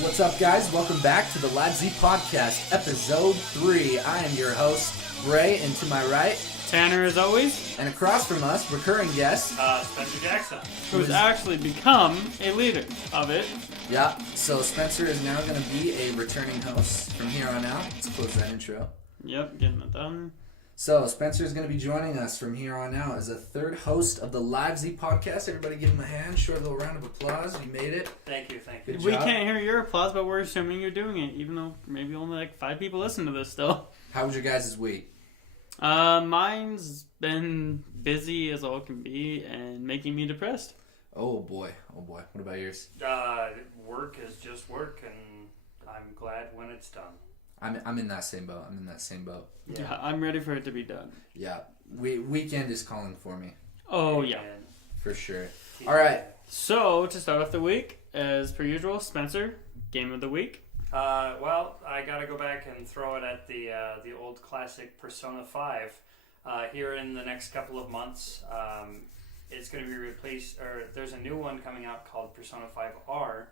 What's up, guys? Welcome back to the Live Z Podcast, Episode 3. I am your host, Ray, and to my right, Tanner, as always. And across from us, recurring guest, Spencer Jackson, who's actually become a leader of it. Yeah, so Spencer is now going to be a returning host from here on out. Let's close that intro. Yep, getting it done. So, Spencer is going to be joining us from here on out as a third host of the Live Z Podcast. Everybody give him a hand. Short little round of applause. You made it. Thank you. Good We job. can't hear your applause, but we're assuming you're doing it, even though maybe only like 5 people listen to this still. How was your guys' week? Mine's been busy as all can be and making me depressed. Oh boy. What about yours? Work is just work, and I'm glad when it's done. I'm in that same boat. Yeah, I'm ready for it to be done. Yeah, weekend is calling for me. Oh, yeah. For sure. All right. So, to start off the week, as per usual, Spencer, game of the week. Well, I gotta go back and throw it at the old classic Persona 5. Here in the next couple of months, it's going to be replaced, or there's a new one coming out called Persona 5R.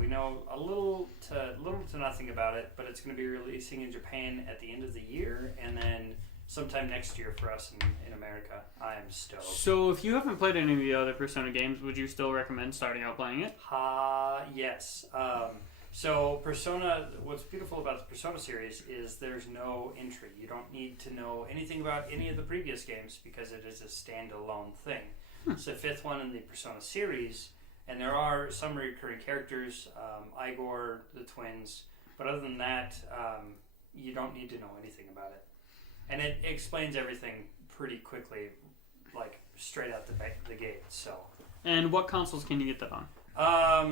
We know a little to nothing about it, but it's going to be releasing in Japan at the end of the year, and then sometime next year for us in America. I am stoked. So, if you haven't played any of the other Persona games, would you still recommend starting out playing it? Yes. So Persona, what's beautiful about the Persona series is there's no entry. You don't need to know anything about any of the previous games because it is a standalone thing. It's the 5th one in the Persona series, and there are some recurring characters, Igor, the twins, but other than that, you don't need to know anything about it. And it explains everything pretty quickly, like straight out the gate. So. And what consoles can you get that on?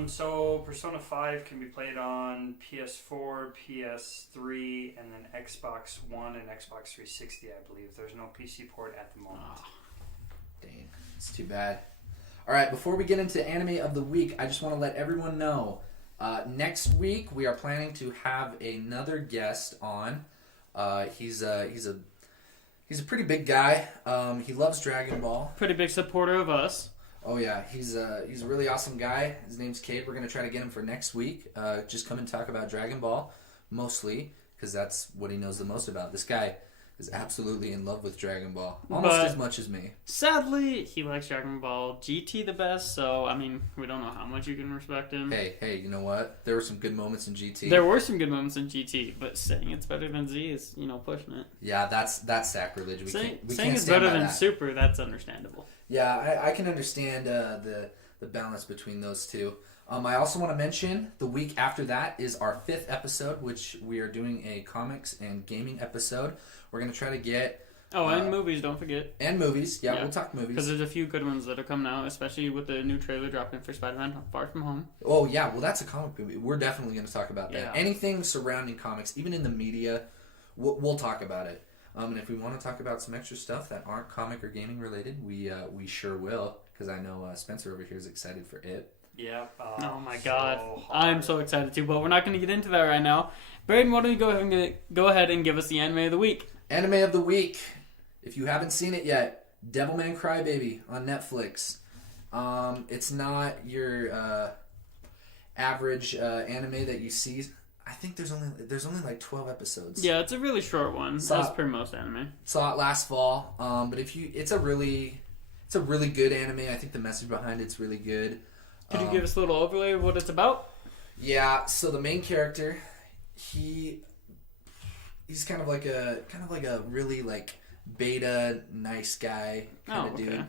So Persona 5 can be played on PS4, PS3, and then Xbox One and Xbox 360, I believe. There's no PC port at the moment. Oh, dang, it's too bad. All right, before we get into anime of the week, I just want to let everyone know, next week we are planning to have another guest on. He's a pretty big guy. He loves Dragon Ball. Pretty big supporter of us. Oh yeah, he's a really awesome guy. His name's Cade. We're gonna try to get him for next week. Just come and talk about Dragon Ball, mostly because that's what he knows the most about. This guy is absolutely in love with Dragon Ball, almost as much as me. Sadly, he likes Dragon Ball GT the best. So I mean, we don't know how much you can respect him. Hey, you know what? There were some good moments in GT. There were some good moments in GT, but saying it's better than Z is, pushing it. Yeah, that's sacrilege. Saying can't it's stand better by than that. Super, that's understandable. Yeah, I can understand the balance between those two. I also want to mention the week after that is our 5th episode, which we are doing a comics and gaming episode. We're going to try to get... and movies, don't forget. And movies. Yeah, we'll talk movies. Because there's a few good ones that are coming out, especially with the new trailer dropping for Spider-Man Far From Home. Oh, yeah. Well, that's a comic movie. We're definitely going to talk about that. Yeah. Anything surrounding comics, even in the media, we'll talk about it. And if we want to talk about some extra stuff that aren't comic or gaming related, we sure will. Because I know Spencer over here is excited for it. Yeah. Oh my god. I'm so excited too, but we're not going to get into that right now. Braden, why don't you go ahead and give us the anime of the week? Anime of the week. If you haven't seen it yet, Devilman Crybaby on Netflix. It's not your average anime that you see. I think there's only like 12 episodes. Yeah, it's a really short one, as per most anime. Saw it last fall. But it's a really good anime. I think the message behind it's really good. Could you give us a little overlay of what it's about? Yeah. So the main character, he's kind of like a really like beta nice guy kind of dude.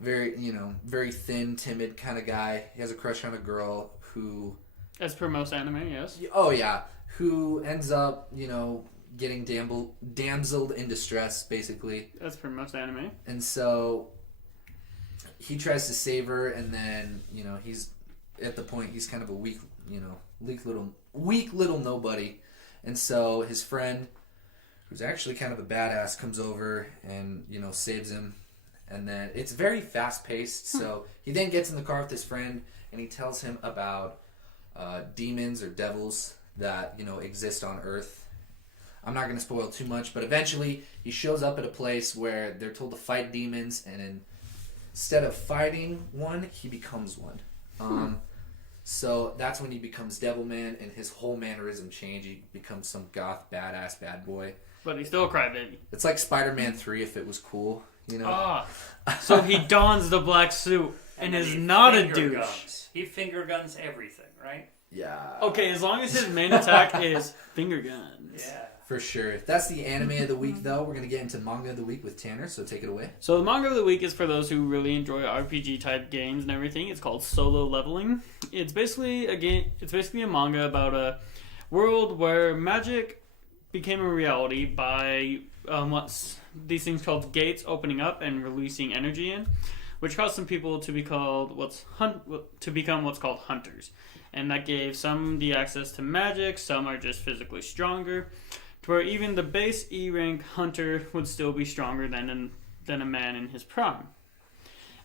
Very thin, timid kind of guy. He has a crush on a girl who, as per most anime, yes. Oh yeah, who ends up getting damseled in distress basically. As per most anime. And so he tries to save her, and then he's at the point he's kind of a weak little nobody, and so his friend, who's actually kind of a badass, comes over and saves him, and then it's very fast paced. So he then gets in the car with his friend, and he tells him about demons or devils that exist on Earth. I'm not going to spoil too much, but eventually he shows up at a place where they're told to fight demons, and instead of fighting one, he becomes one. So that's when he becomes Devilman, and his whole mannerism change. He becomes some goth, badass bad boy. But he's still a crybaby. It's like Spider-Man 3 if it was cool, you know? So he dons the black suit and is not a douche. Guns. He finger guns everything, right? Yeah. Okay, as long as his main attack is finger guns. Yeah. For sure. That's the anime of the week, though. We're going to get into manga of the week with Tanner, so take it away. So the manga of the week is for those who really enjoy RPG-type games and everything. It's called Solo Leveling. It's basically a manga about a world where magic became a reality by these things called gates opening up and releasing energy in, which caused some people to become what's called hunters, and that gave some the access to magic. Some are just physically stronger, to where even the base E rank hunter would still be stronger than a man in his prime.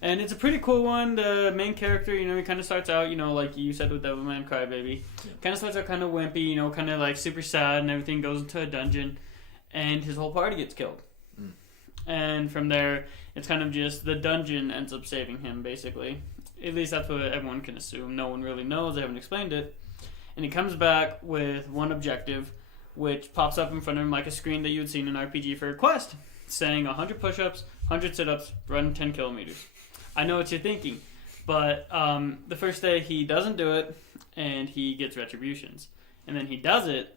And it's a pretty cool one. The main character, he kind of starts out, like you said with Devilman Crybaby, kind of starts out kind of wimpy, kind of like super sad and everything, goes into a dungeon, and his whole party gets killed. And from there, it's kind of just the dungeon ends up saving him, basically. At least that's what everyone can assume. No one really knows. They haven't explained it. And he comes back with one objective, which pops up in front of him like a screen that you would see in an RPG for a quest, saying 100 push-ups, 100 sit-ups, run 10 kilometers. I know what you're thinking, but the first day he doesn't do it, and he gets retributions. And then he does it,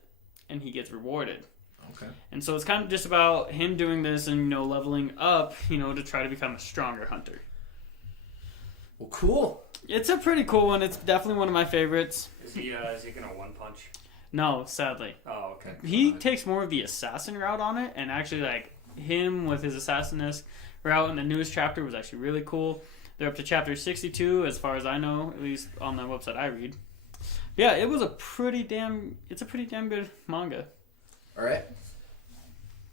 and he gets rewarded. Okay. And so it's kind of just about him doing this and, leveling up, to try to become a stronger hunter. Well, cool. It's a pretty cool one. It's definitely one of my favorites. Is he going to one punch? No, sadly. Oh, okay. He takes more of the assassin route on it, and actually, like, him with his assassiness route in the newest chapter was actually really cool. They're up to chapter 62, as far as I know, at least on the website I read. Yeah, it's a pretty damn good manga. All right.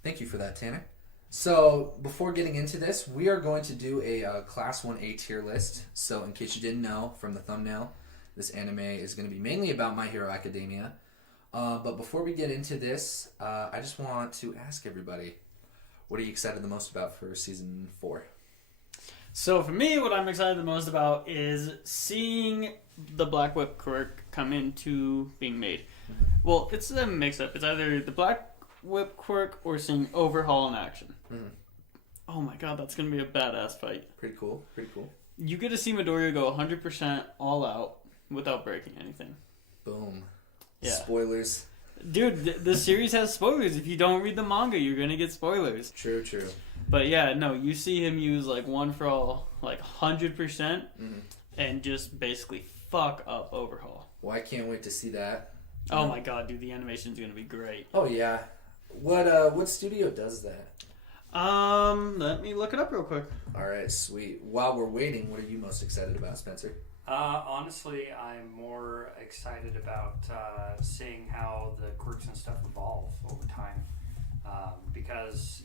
Thank you for that, Tanner. So, before getting into this, we are going to do a Class 1A tier list. So, in case you didn't know from the thumbnail, this anime is going to be mainly about My Hero Academia. But before we get into this, I just want to ask everybody, what are you excited the most about for Season 4? So, for me, what I'm excited the most about is seeing the Black Whip quirk come into being made. Well, it's a mix-up. It's either the Black Whip quirk or seeing Overhaul in action. Mm-hmm. Oh my god, that's going to be a badass fight. Pretty cool. You get to see Midoriya go 100% all out without breaking anything. Boom. Yeah. Spoilers. Dude, the series has spoilers. If you don't read the manga, you're going to get spoilers. True. But yeah, no, you see him use like One for All, like 100%, and just basically fuck up Overhaul. Well, I can't wait to see that. Oh my god, dude, the animation's gonna be great. Oh yeah. What studio does that? Let me look it up real quick. Alright, sweet. While we're waiting, what are you most excited about, Spencer? Honestly, I'm more excited about seeing how the quirks and stuff evolve over time. Because,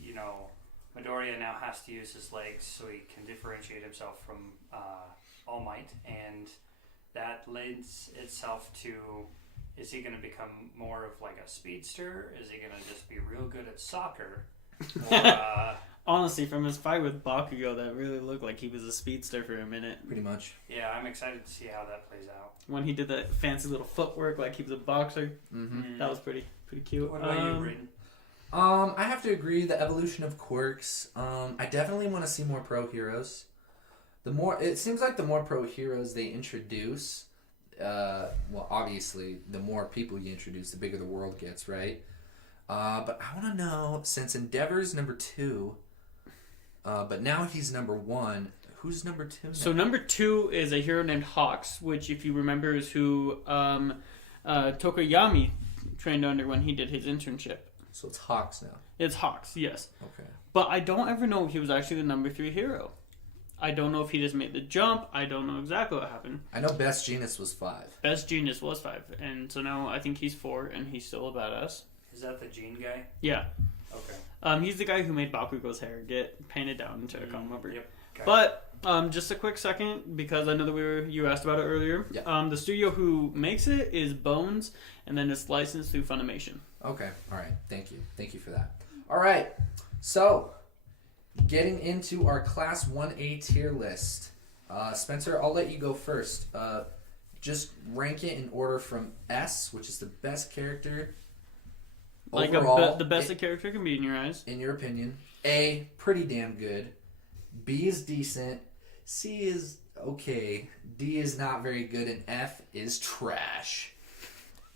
Midoriya now has to use his legs so he can differentiate himself from All Might, and that lends itself to, is he going to become more of like a speedster? Is he going to just be real good at soccer? Or, honestly, from his fight with Bakugo, that really looked like he was a speedster for a minute. Pretty much. Yeah, I'm excited to see how that plays out. When he did that fancy little footwork like he was a boxer, that was pretty cute. What about you, Braden? I have to agree, the evolution of quirks. I definitely want to see more pro heroes. It seems like the more pro heroes they introduce, well, obviously, the more people you introduce, the bigger the world gets, right? But I want to know, since Endeavor's number 2, but now he's number 1, who's number 2 now? So number 2 is a hero named Hawks, which, if you remember, is who Tokoyami trained under when he did his internship. So it's Hawks now. It's Hawks, yes. Okay. But I don't ever know if he was actually the number 3 hero. I don't know if he just made the jump. I don't know exactly what happened. I know Best Genius was 5. Best Genius was 5. And so now I think he's 4, and he's still a badass. Is that the Gene guy? Yeah. Okay. He's the guy who made Bakugo's hair get painted down into a comb over. Yep. Okay. But just a quick second, because I know that you asked about it earlier. Yeah. The studio who makes it is Bones, and then it's licensed through Funimation. Okay. All right. Thank you for that. All right. So, getting into our Class 1A tier list. Spencer, I'll let you go first. just rank it in order from S, which is the best character Like overall. the best a character can be in your eyes. In your opinion. A, pretty damn good. B is decent. C is okay. D is not very good. And F is trash.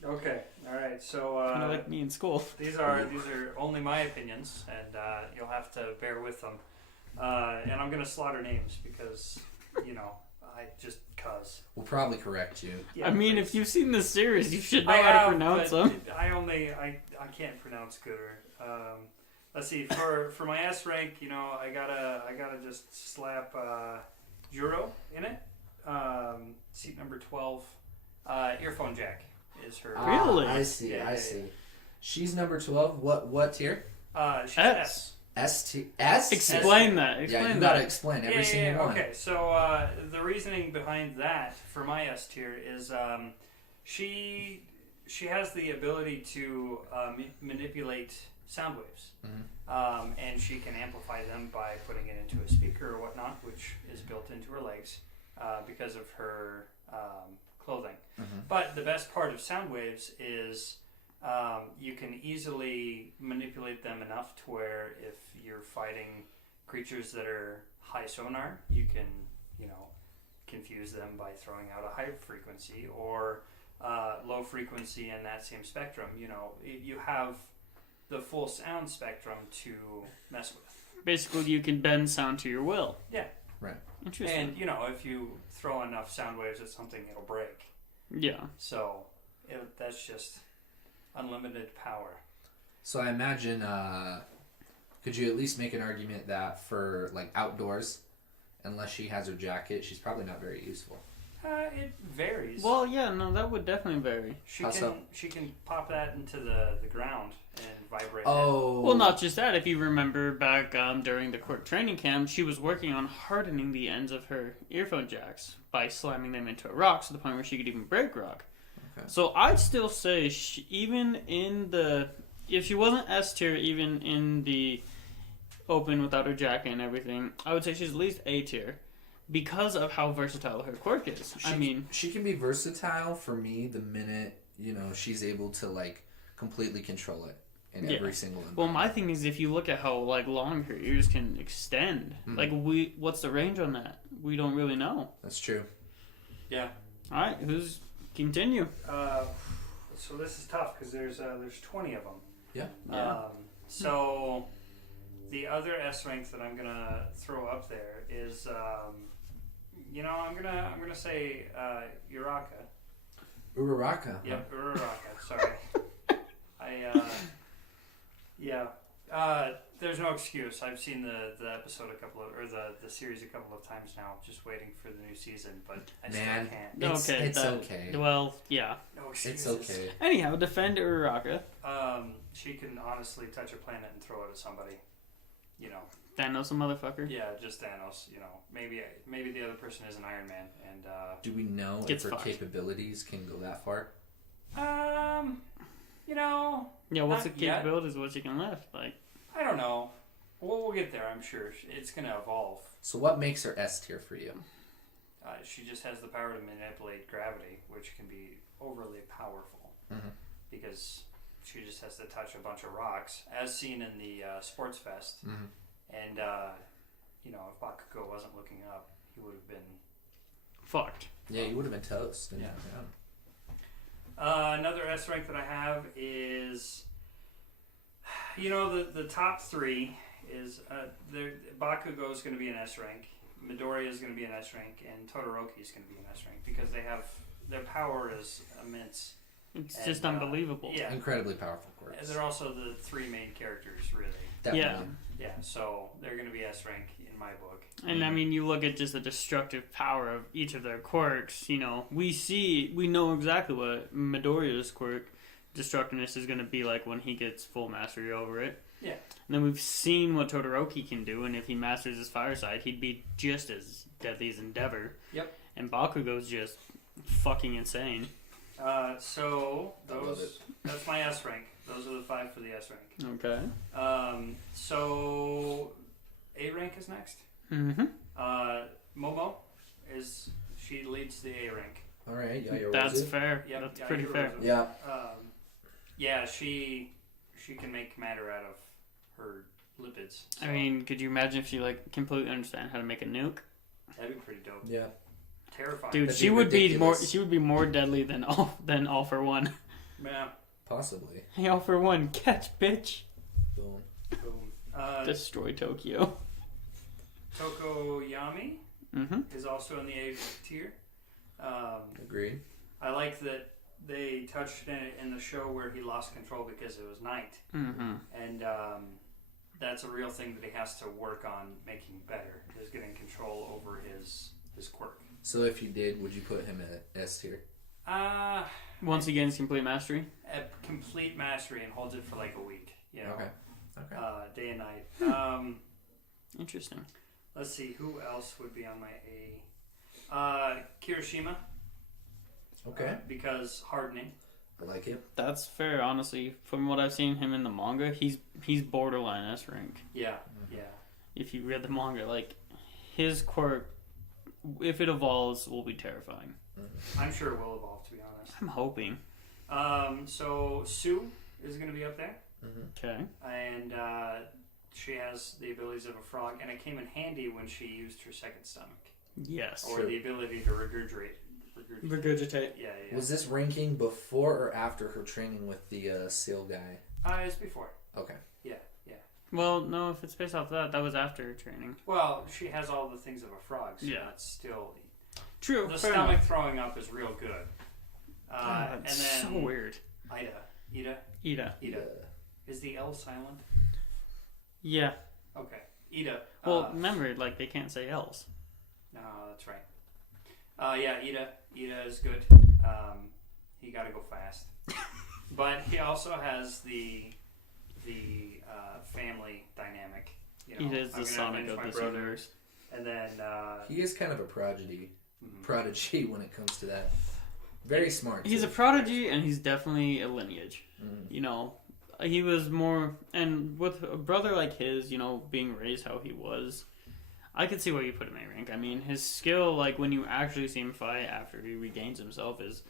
Okay, all right. So Kind of like me in school. these are only my opinions, and you'll have to bear with them. And I'm gonna slaughter names because I just cuz. We'll probably correct you. Yeah, I mean, please. if you've seen the series, you should know I how have, to pronounce but them. I can't pronounce Gooder. Let's see. For my S rank, I gotta just slap Juro in it. Seat number 12. Earphone Jack is her. Really? I see. Yeah, I yeah, see. yeah. She's number 12. What tier? She's S. S tier. S. Explain that. Yeah, Explain you that. gotta explain every single one. Okay, so the reasoning behind that for my S tier is she has the ability to manipulate sound waves, and she can amplify them by putting it into a speaker or whatnot, which is built into her legs because of her clothing. But the best part of sound waves is you can easily manipulate them enough to where if you're fighting creatures that are high sonar, you can, confuse them by throwing out a high frequency or low frequency in that same spectrum. You have the full sound spectrum to mess with. Basically, you can bend sound to your will. Yeah. Right. Interesting. And, if you throw enough sound waves at something, it'll break. Yeah. So that's just unlimited power. So I imagine, could you at least make an argument that for like outdoors, unless she has her jacket, she's probably not very useful. It varies. Well, yeah, no, that would definitely vary. How so? She can pop that into the ground and vibrate. Oh. Well, not just that. If you remember back during the quirk training camp, she was working on hardening the ends of her earphone jacks by slamming them into a rock to the point where she could even break rock. Okay. So I'd still say even in if she wasn't S tier, even in the open without her jacket and everything, I would say she's at least A tier because of how versatile her quirk is. She can be versatile for me the minute she's able to like completely control it in every single. Well, my thing is if you look at how like long her ears can extend, like what's the range on that? We don't really know. That's true. Yeah. All right, continue? So this is tough because there's 20 of them. Yeah. So the other S rank that I'm gonna throw up there is, I'm gonna say Uraka. Uraraka. Yep, Uraraka. Sorry. There's no excuse. I've seen the episode the series a couple of times now, just waiting for the new season, but I still can't. It's okay. Well, yeah. No excuses. It's okay. Anyhow, defend Uraraka. She can honestly touch a planet and throw it at somebody. Thanos, a motherfucker. Yeah, just Thanos. Maybe the other person is an Iron Man, and do we know if her capabilities can go that far? Yeah, what's the capabilities? What she can lift? Like, I don't know. We'll get there. I'm sure it's gonna evolve. So what makes her S tier for you? She just has the power to manipulate gravity, which can be overly powerful because she just has to touch a bunch of rocks, as seen in the Sports Fest. And if Bakugo wasn't looking up, he would have been fucked. Yeah, you would have been toast. Yeah. Another S rank that I have is, the top three is Bakugo is going to be an S rank, Midoriya is going to be an S rank, and Todoroki is going to be an S rank because their power is immense. It's just unbelievable. Yeah. Incredibly powerful quirks. And they're also the three main characters, really. Definitely. Yeah, so they're going to be S rank in my book. And I mean, you look at just the destructive power of each of their quirks. We know exactly what Midoriya's quirk destructiveness is going to be like when he gets full mastery over it. Yeah. And then we've seen what Todoroki can do, and if he masters his fire side, he'd be just as deadly as Endeavor. Yep. And Bakugo's just fucking insane. So that's my S rank. Those are the 5 for the S rank. Okay. So A rank is next. Mm-hmm. Momo she leads the A rank. All right, That's fair. Yep, That's pretty fair. Yeah. Yeah, she can make matter out of her lipids. So I mean, could you imagine if she like completely understand how to make a nuke? that'd be pretty dope. Yeah. Terrifying. Dude, That'd she be would be ridiculous. more deadly than all for one. Yeah. Possibly. Hey, all for one, catch, bitch. Boom. Boom. Destroy Tokyo. Tokoyami Mm-hmm. is also in the A tier. Agreed. I like that they touched it in the show where he lost control because it was night. Mm-hmm. And that's a real thing that he has to work on making better, is getting control over his quirk. So if you did, would you put him at S tier? Once he gains complete mastery. A complete mastery and holds it for like a week. You know, Okay. day and night. Interesting. Let's see, who else would be on my A? Kirishima. Okay. Because hardening. I like it. That's fair, honestly. From what I've seen him in the manga, he's borderline S rank. Yeah, Mm-hmm. yeah. If you read the manga, like his quirk, if it evolves, will be terrifying. I'm sure it will evolve, to be honest. I'm hoping. So Sue is going to be up there. Okay. And she has the abilities of a frog, and it came in handy when she used her second stomach. Yes. Or the ability to regurgitate. Regurgitate. Yeah. Was this ranking before or after her training with the seal guy? It's before. Okay. Yeah. Well, no, if it's based off that was after training. Well, she has all the things of a frog, so Yeah. it's still... True. The fair stomach enough. throwing up is real good. God, And that's then so weird. Ida. Ida. Is the L silent? Yeah. Okay. Ida. Well, remember, like they can't say L's. No, that's right. Yeah, Ida is good. He got to go fast, but he also has the family dynamic. You know, Ida is I'm the gonna Sonic avenge of my this brother, universe. and then He is kind of a prodigy mhm. when it comes to that. Very smart. He's too. a prodigy, and he's definitely a lineage. You know, he was more, and with a brother like his, you know, being raised how he was, I could see why you put him A rank. I mean, his skill, like when you actually see him fight after he regains himself, is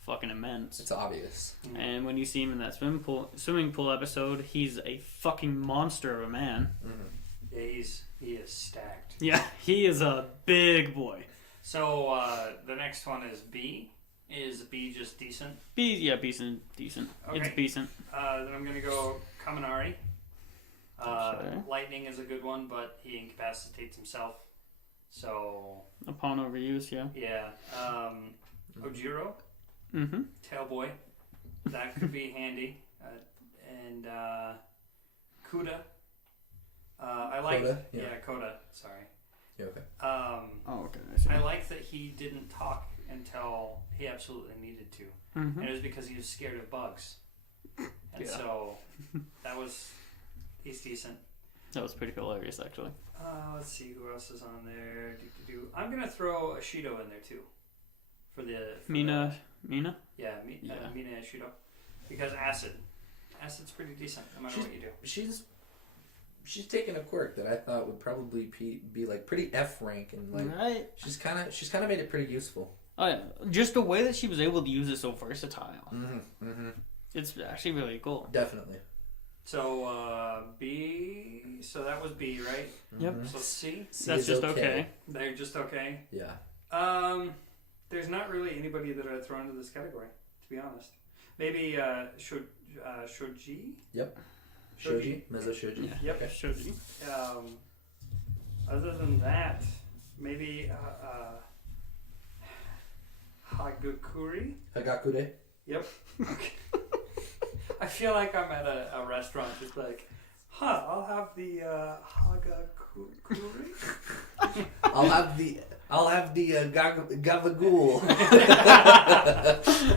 fucking immense. It's obvious. And when you see him in that swimming pool episode, he's a fucking monster of a man. Yeah, he is stacked. Yeah, he is a big boy. So the next one is B. Is B just decent? Decent. Okay. It's decent. Then I'm gonna go Kaminari. Okay. Lightning is a good one, but he incapacitates himself. So Upon overuse, yeah. yeah. Ojiro, Mm-hmm. Tailboy, that could be handy. And Kuda. I like Coda, yeah. yeah. Coda. Sorry. Yeah, okay. Oh, okay. I see. I like that he didn't talk until he absolutely needed to, Mm-hmm. and it was because he was scared of bugs. And Yeah. so he's decent. That was pretty hilarious, actually. Let's see who else is on there. I'm gonna throw Ashido in there too, for the Mina? Mina Yeah. Ashido, because acid's pretty decent no matter what you do. She's taken a quirk that I thought would probably be like pretty F rank, and like Right. she's kind of made it pretty useful. Oh, yeah. Just the way that she was able to use it so versatile. Mm-hmm. It's actually really cool. Definitely. So B. So that was B, right? Yep. Mhm. So C. C That's is just okay. They're just okay. Yeah. There's not really anybody that I'd throw into this category, to be honest. Maybe Shoji. Yep. Shoji. Mezzo Shoji. Yeah. Yep. Okay. Shoji. Other than that, maybe Hagakure. Hagakure. Yep. I feel like I'm at a restaurant, just like, I'll have the Hagakure. I'll have the Gavagool.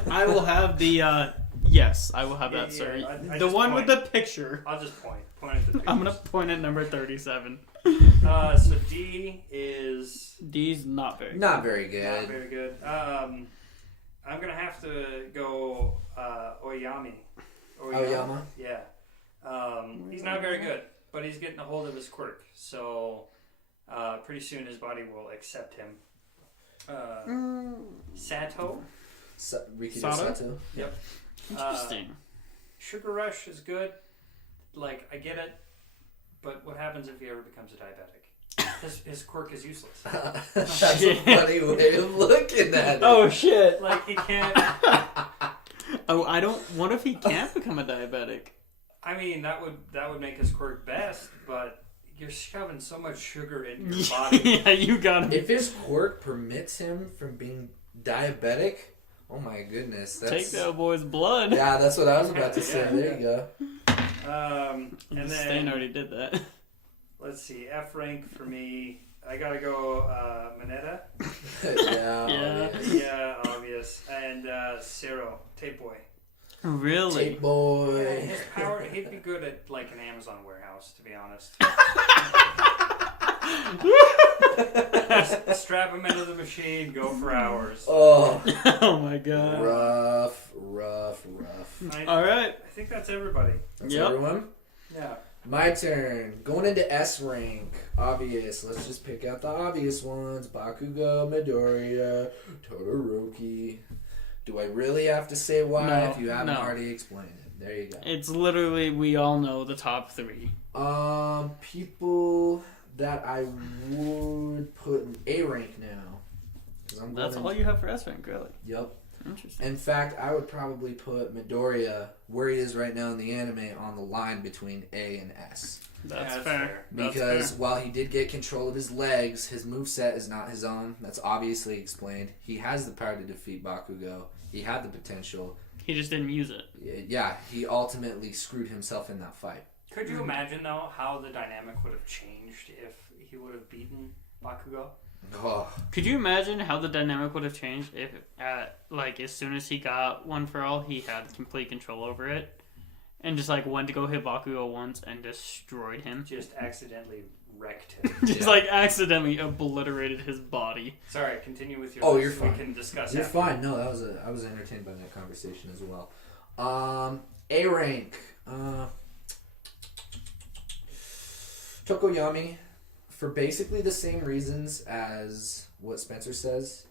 I will have the, yes, I will have that, Yeah, sir. I The just one point. with the picture. I'll just point at the pictures. I'm going to point at number 37. So D is D's not very good. Not very good. not very good. I'm gonna have to go Oyama. Oyama? Yeah. He's not very good, but he's getting a hold of his quirk, so pretty soon his body will accept him. Sato. Rikido Sato. Yep. Interesting. Sugar Rush is good. Like, I get it. But what happens if he ever becomes a diabetic? His quirk is useless. That's a funny way of looking at it. Oh shit! Like, he can't... Oh, I don't. What if he can't become a diabetic? I mean, that would make his quirk best, but you're shoving so much sugar into your body. Yeah, you got it. If his quirk permits him from being diabetic, oh my goodness, Take that boy's blood. Yeah, that's what I was about to say. Yeah. There you go. And Stain then already did that. let's see, F rank for me. I gotta go Mineta. Yeah. Yeah. Obvious. Yeah, obvious. And Cero, Tape Boy. Really? Tape boy. Yeah, his power, he'd be good at like an Amazon warehouse, to be honest. Just strap him into the machine, go for hours. Oh, Oh my god. rough. All right. I think that's everybody. That's Yep. everyone. Yeah. My turn. Going into S rank. Obvious. Let's just pick out the obvious ones. Bakugo, Midoriya, Todoroki. Do I really have to say why No, if you haven't no. already explained it? There you go. It's literally, we all know the top three. People that I would put in A rank now. 'Cause I'm That's going all you have for S rank, really. Yep. Interesting. In fact, I would probably put Midoriya where he is right now in the anime on the line between A and S. That's that's fair. fair. That's Because fair. while he did get control of his legs, his moveset is not his own. That's obviously explained. He has the power to defeat Bakugo. He had the potential. He just didn't use it. Yeah, he ultimately screwed himself in that fight. Could you imagine, though, how the dynamic would have changed if he would have beaten Bakugo? Oh, Could you imagine how the dynamic would have changed if, like, as soon as he got One for All, he had complete control over it, and just like went to go hit Bakugo once and destroyed him, Just accidentally wrecked him. just Yeah. like accidentally obliterated his body. Sorry, continue with your Oh, list. you're fine. We can discuss you're after. fine. No, I was entertained by that conversation as well. A rank. Tokoyami, for basically the same reasons as what Spencer says.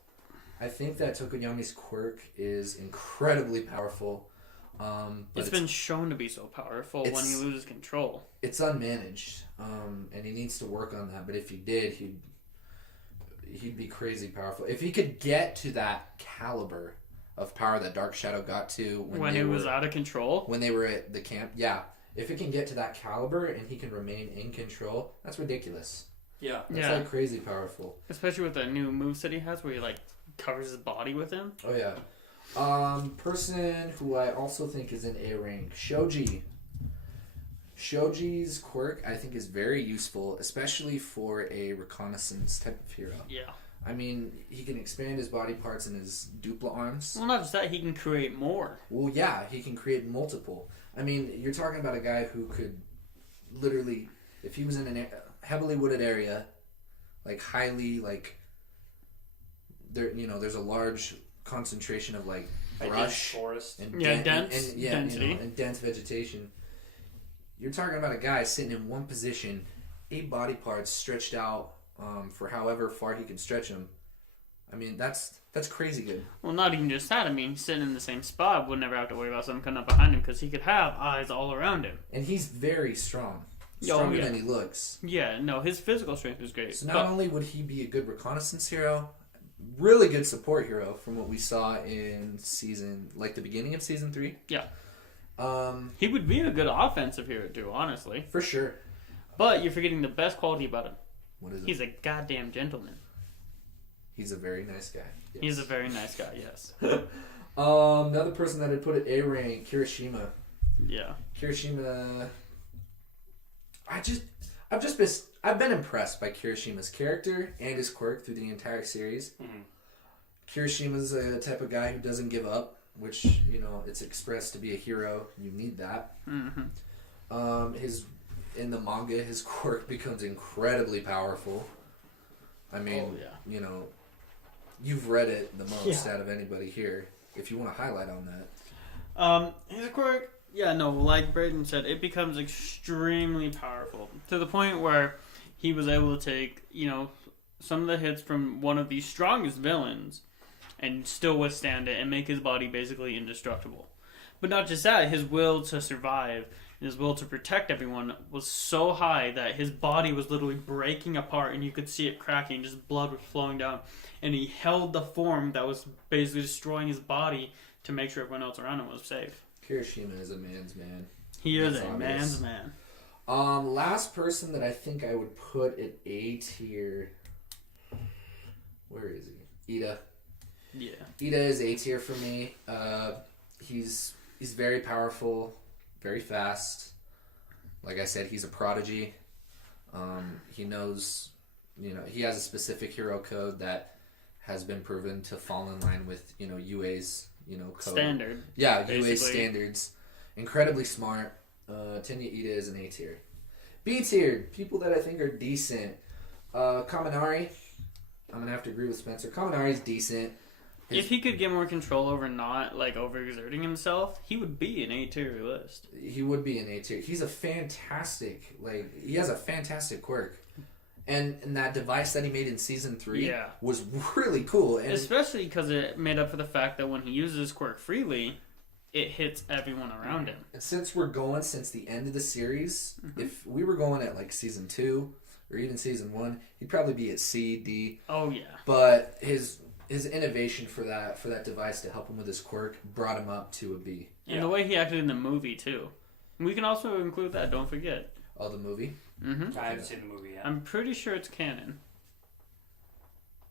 I think that Tokoyami's quirk is incredibly powerful. But It's been shown to be so powerful when he loses control. it's unmanaged, and he needs to work on that. But if he did, he'd be crazy powerful. If he could get to that caliber of power that Dark Shadow got to When he was out of control. when they were at the camp, yeah. If it can get to that caliber and he can remain in control, that's ridiculous. Yeah. That's Yeah. like crazy powerful. Especially with the new moveset he has where he like covers his body with him. Oh yeah. Person who I also think is in A rank, Shoji. Shoji's quirk I think is very useful, especially for a reconnaissance type of hero. Yeah. I mean, he can expand his body parts in his dupla arms. Well, not just that, he can create more. Well, yeah, he can create multiple. I mean, you're talking about a guy who could literally, if he was in a heavily wooded area, like highly, like, there, there's a large concentration of like brush Forest. and Yeah, dense density. and dense vegetation. You're talking about a guy sitting in one position, 8 body parts stretched out for however far he can stretch them. I mean, that's crazy good. Well, not even just that. I mean, sitting in the same spot would never have to worry about something coming up behind him because he could have eyes all around him. And he's very strong. Oh, Stronger yeah. than he looks. Yeah, no, his physical strength is great. So not only would he be a good reconnaissance hero, really good support hero from what we saw in the beginning of season 3. Yeah. He would be a good offensive hero too, honestly. For sure. But you're forgetting the best quality about him. What is it? He's a goddamn gentleman. He's a very nice guy. Yes. He's a very nice guy, yes. The other person that I'd put at A rank, Kirishima. Yeah. Kirishima. I've been impressed by Kirishima's character and his quirk through the entire series. Mm-hmm. Kirishima's a type of guy who doesn't give up, which, it's expressed to be a hero. You need that. Mm-hmm. In the manga, his quirk becomes incredibly powerful. I mean, you've read it the most out of anybody here. If you want to highlight on that. His quirk, like Braden said, it becomes extremely powerful to the point where he was able to take, hits from one of the strongest villains and still withstand it and make his body basically indestructible. But not just that, his will to survive and his will to protect everyone was so high that his body was literally breaking apart and you could see it cracking, just blood was flowing down. And he held the form that was basically destroying his body to make sure everyone else around him was safe. Kirishima is a man's man. He is a man's man. Last person that I think I would put at A tier. Where is he? Ida. Yeah. Ida is A tier for me. He's very powerful, very fast. Like I said, he's a prodigy. He knows, he has a specific hero code that has been proven to fall in line with, UA's, code. Standard. Yeah, basically. UA's standards. Incredibly smart. Tenya Ida is an A tier. B tier, people that I think are decent. Kaminari. I'm going to have to agree with Spencer. Kaminari's decent. If he could get more control over not overexerting himself, he would be an A tier list. He would be an A tier. He's a fantastic, he has a fantastic quirk. And that device that he made in season 3 was really cool. And especially because it made up for the fact that when he uses his quirk freely, it hits everyone around him. And since we're going since the end of the series, if we were going at season 2 or even season 1, he'd probably be at C, D. Oh yeah. But his innovation for that device to help him with his quirk brought him up to a B. And the way he acted in the movie too. We can also include that, don't forget. Oh, the movie? Mm-hmm. I haven't seen the movie yet. I'm pretty sure it's canon.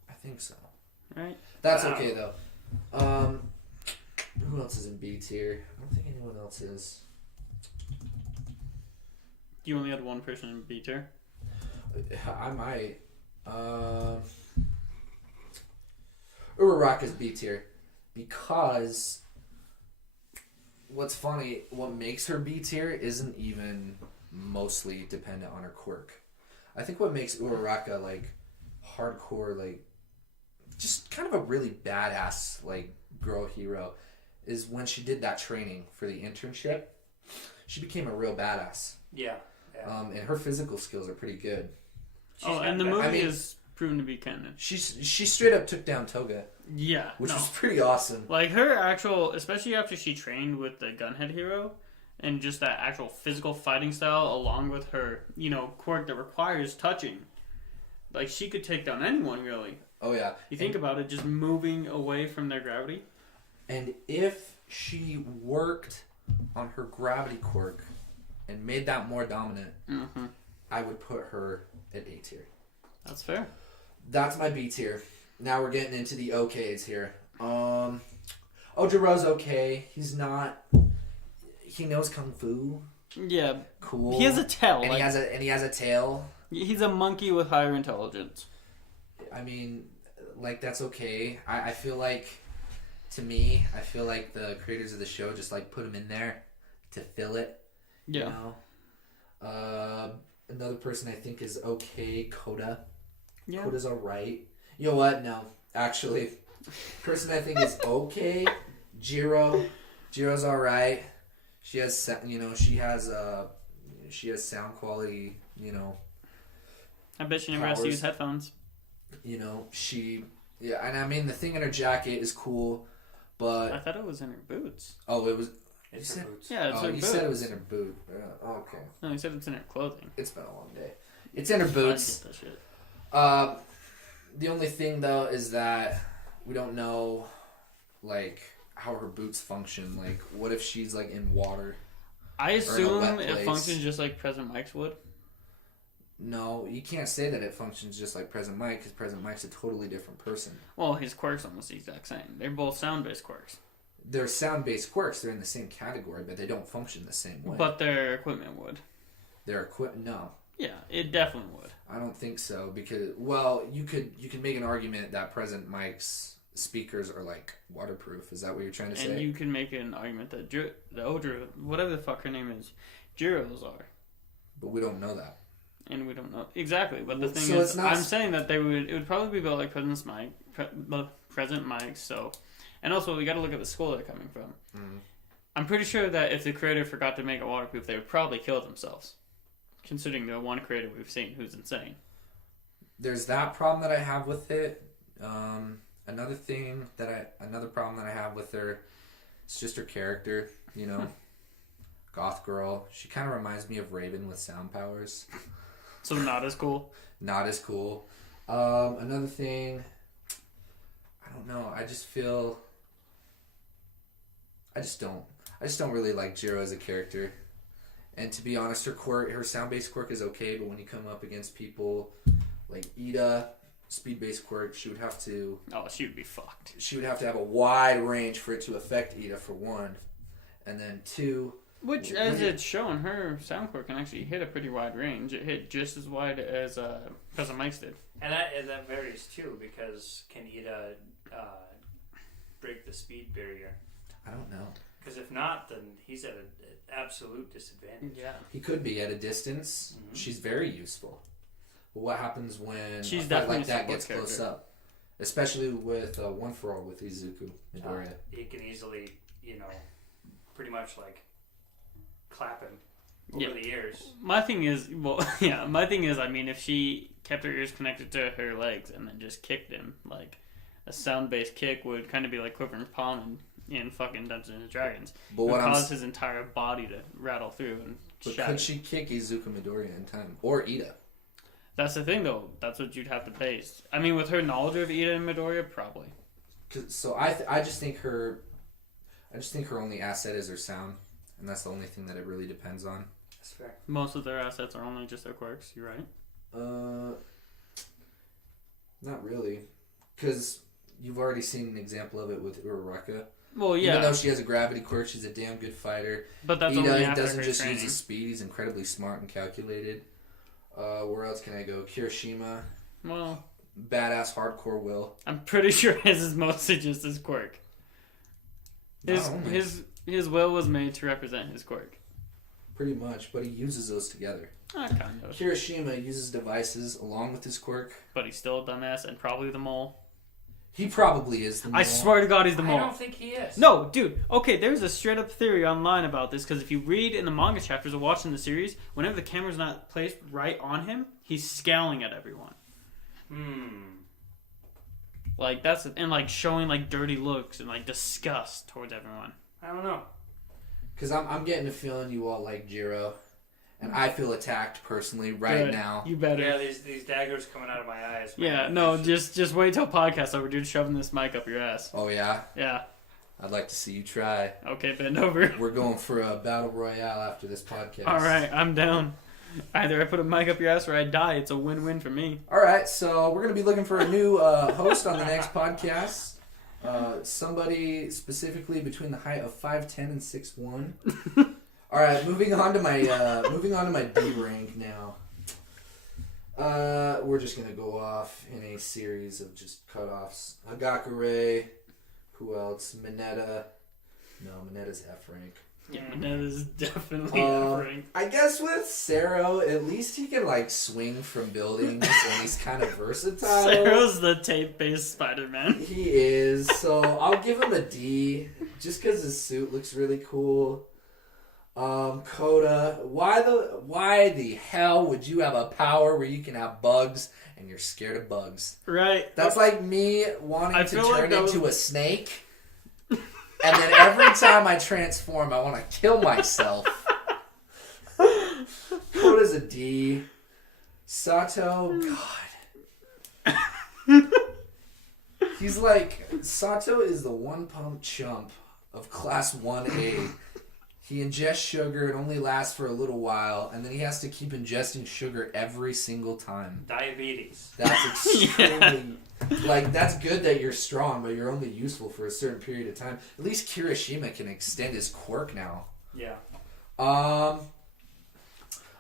I think so. Right? That's okay though. Who else is in B tier? I don't think anyone else is. You only had one person in B tier? I might. Uraraka's B tier. Because what's funny, what makes her B tier isn't even mostly dependent on her quirk. I think what makes Uraraka hardcore, just kind of a really badass girl hero is when she did that training for the internship. She became a real badass. Yeah. And her physical skills are pretty good. And the movie is proven to be canon. She straight up took down Toga. Yeah. Which was pretty awesome. Her actual, especially after she trained with the Gunhead hero, and just that actual physical fighting style along with her, quirk that requires touching. She could take down anyone, really. Oh, yeah. You think about it, just moving away from their gravity. And if she worked on her gravity quirk and made that more dominant, I would put her at A tier. That's fair. That's my B tier. Now we're getting into the okays here. Ojiro's okay. He's not... He knows Kung Fu. Yeah. Cool. He has a tail. And he has a tail. He's a monkey with higher intelligence. I mean, that's okay. I feel like... To me, I feel like the creators of the show just put him in there to fill it. Yeah. Another person I think is okay, Coda. Yeah. Coda's alright. You know what? No. Actually, person I think is okay, Jiro. Jiro's alright. She has sound quality, I bet she never has to use headphones. And I mean the thing in her jacket is cool. But I thought it was in her boots. Oh, it was. It's her boots. Yeah, it's her he boots. said it was in her boot. Okay. No, he said it's in her clothing. It's been a long day. It's in her boots. That shit. The only thing though is that we don't know, how her boots function. What if she's in water? I assume wet it place? functions just like Present Mike's would. No, you can't say that it functions just like Present Mike, because Present Mike's a totally different person. Well, his quirk's almost the exact same. They're both sound-based quirks. They're sound-based quirks. They're in the same category, but they don't function the same way. But their equipment would. Their equipment, no. Yeah, it definitely would. I don't think so, because, you could make an argument that Present Mike's speakers are waterproof. Is that what you're trying to say? And you can make an argument that the Odra, whatever the fuck her name is, Jiro's are. But we don't know that. And we don't know exactly. But the thing So is, it's not... I'm saying that it would probably be built like Present Mike. So, and also we got to look at the school they're coming from. I'm pretty sure that if the creator forgot to make it waterproof, they would probably kill themselves. Considering the one creator we've seen who's insane. there's that problem that I have with it. Another problem that I have with her, it's just her character, you know. Goth girl. She kind of reminds me of Raven with sound powers. So not as cool. Not as cool. Another thing, I don't know. I just don't really like Jiro as a character. And to be honest, her sound-based quirk is okay, but when you come up against people like Ida, speed-based quirk, she would have to... Oh, she would be fucked. She would have to have a wide range for it to affect Ida, for one. And then two... Which, as it's shown, her sound quirk can actually hit a pretty wide range. It hit just as wide as Cousin Mike's did. And that varies, too, because can Ida break the speed barrier? I don't know. Because if not, then he's at an absolute disadvantage. Yeah. He could be at a distance. Mm-hmm. She's very useful. But what happens when she's a fight like that a gets close up? Especially with One for All with Izuku Midoriya. He can easily, pretty much like clap him over the ears. My thing is, I mean, if she kept her ears connected to her legs and then just kicked him, like a sound-based kick would kind of be like Quivering Palm in fucking Dungeons and Dragons. But would cause his entire body to rattle through and shatter. Could she kick Izuku Midoriya in time? Or Ida? That's the thing, though. That's what you'd have to base. I mean, with her knowledge of Ida and Midoriya, probably. So I just think her only asset is her sound, and that's the only thing that it really depends on. That's fair. Most of their assets are only just their quirks. You're right. Not really, because you've already seen an example of it with Uraraka. Well, yeah. Even though she has a gravity quirk, she's a damn good fighter. But that's Ida only after doesn't her just training. use his speed; he's incredibly smart and calculated. Where else can I go? Kirishima. Well, badass hardcore will. I'm pretty sure his is mostly just his quirk. His will was made to represent his quirk. Pretty much, but he uses those together. Kind of. Kirishima uses devices along with his quirk. But he's still a dumbass and probably the mole. He probably is the mole. I swear to God he's the mole. I don't think he is. No, dude. Okay, there's a straight up theory online about this because if you read in the manga chapters or watching the series, whenever the camera's not placed right on him, he's scowling at everyone. Like that's and like showing like dirty looks and like disgust towards everyone. I don't know. Because I'm getting a feeling you all like Jiro. And I feel attacked personally now. You better. Yeah, these daggers coming out of my eyes. Yeah, no, just wait till podcast over, dude. Shoving this mic up your ass. Oh, yeah? Yeah. I'd like to see you try. Okay, bend over. We're going for a battle royale after this podcast. All right, I'm down. Either I put a mic up your ass or I die. It's a win-win for me. All right, so we're going to be looking for a new host on the next podcast. Somebody specifically between the height of 5'10" and 6'1". All right, moving on to my D rank now. We're just gonna go off in a series of just cutoffs. Hagakure, who else? Mineta. No, Mineta's F rank. Yeah, Mineta's definitely F rank. I guess with Sero, at least he can like swing from buildings and he's kind of versatile. Sero's the tape-based Spider-Man. He is. So I'll give him a D, just because his suit looks really cool. Coda, why the hell would you have a power where you can have bugs and you're scared of bugs? Right. That's like me wanting to turn like into a snake, and then every time I transform, I want to kill myself. Coda's a D. Sato, God. He's like, Sato is the one pump chump of class 1A. He ingests sugar, it only lasts for a little while, and then he has to keep ingesting sugar every single time. Diabetes. That's extremely... Like, that's good that you're strong, but you're only useful for a certain period of time. At least Kirishima can extend his quirk now. Yeah.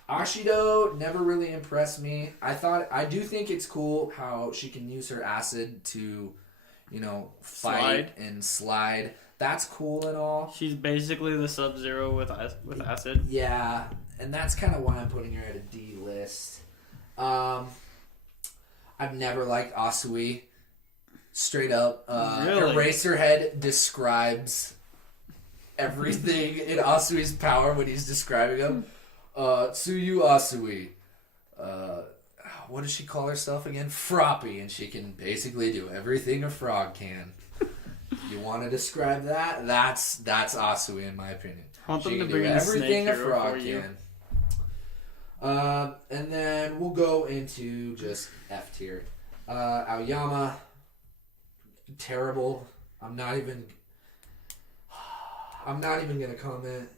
Ashido never really impressed me. I do think it's cool how she can use her acid to, fight and slide. That's cool and all. She's basically the Sub-Zero with acid. Yeah, and that's kind of why I'm putting her at a D list. I've never liked Asui. Straight up. Really? Eraserhead describes everything in Asui's power when he's describing him. Tsuyu Asui. what does she call herself again? Froppy, and she can basically do everything a frog can. You want to describe that? That's Asui in my opinion. I want them She to can bring do in everything a Snake Hero frog for you. can. And then we'll go into just F tier. Aoyama, terrible. I'm not even gonna comment.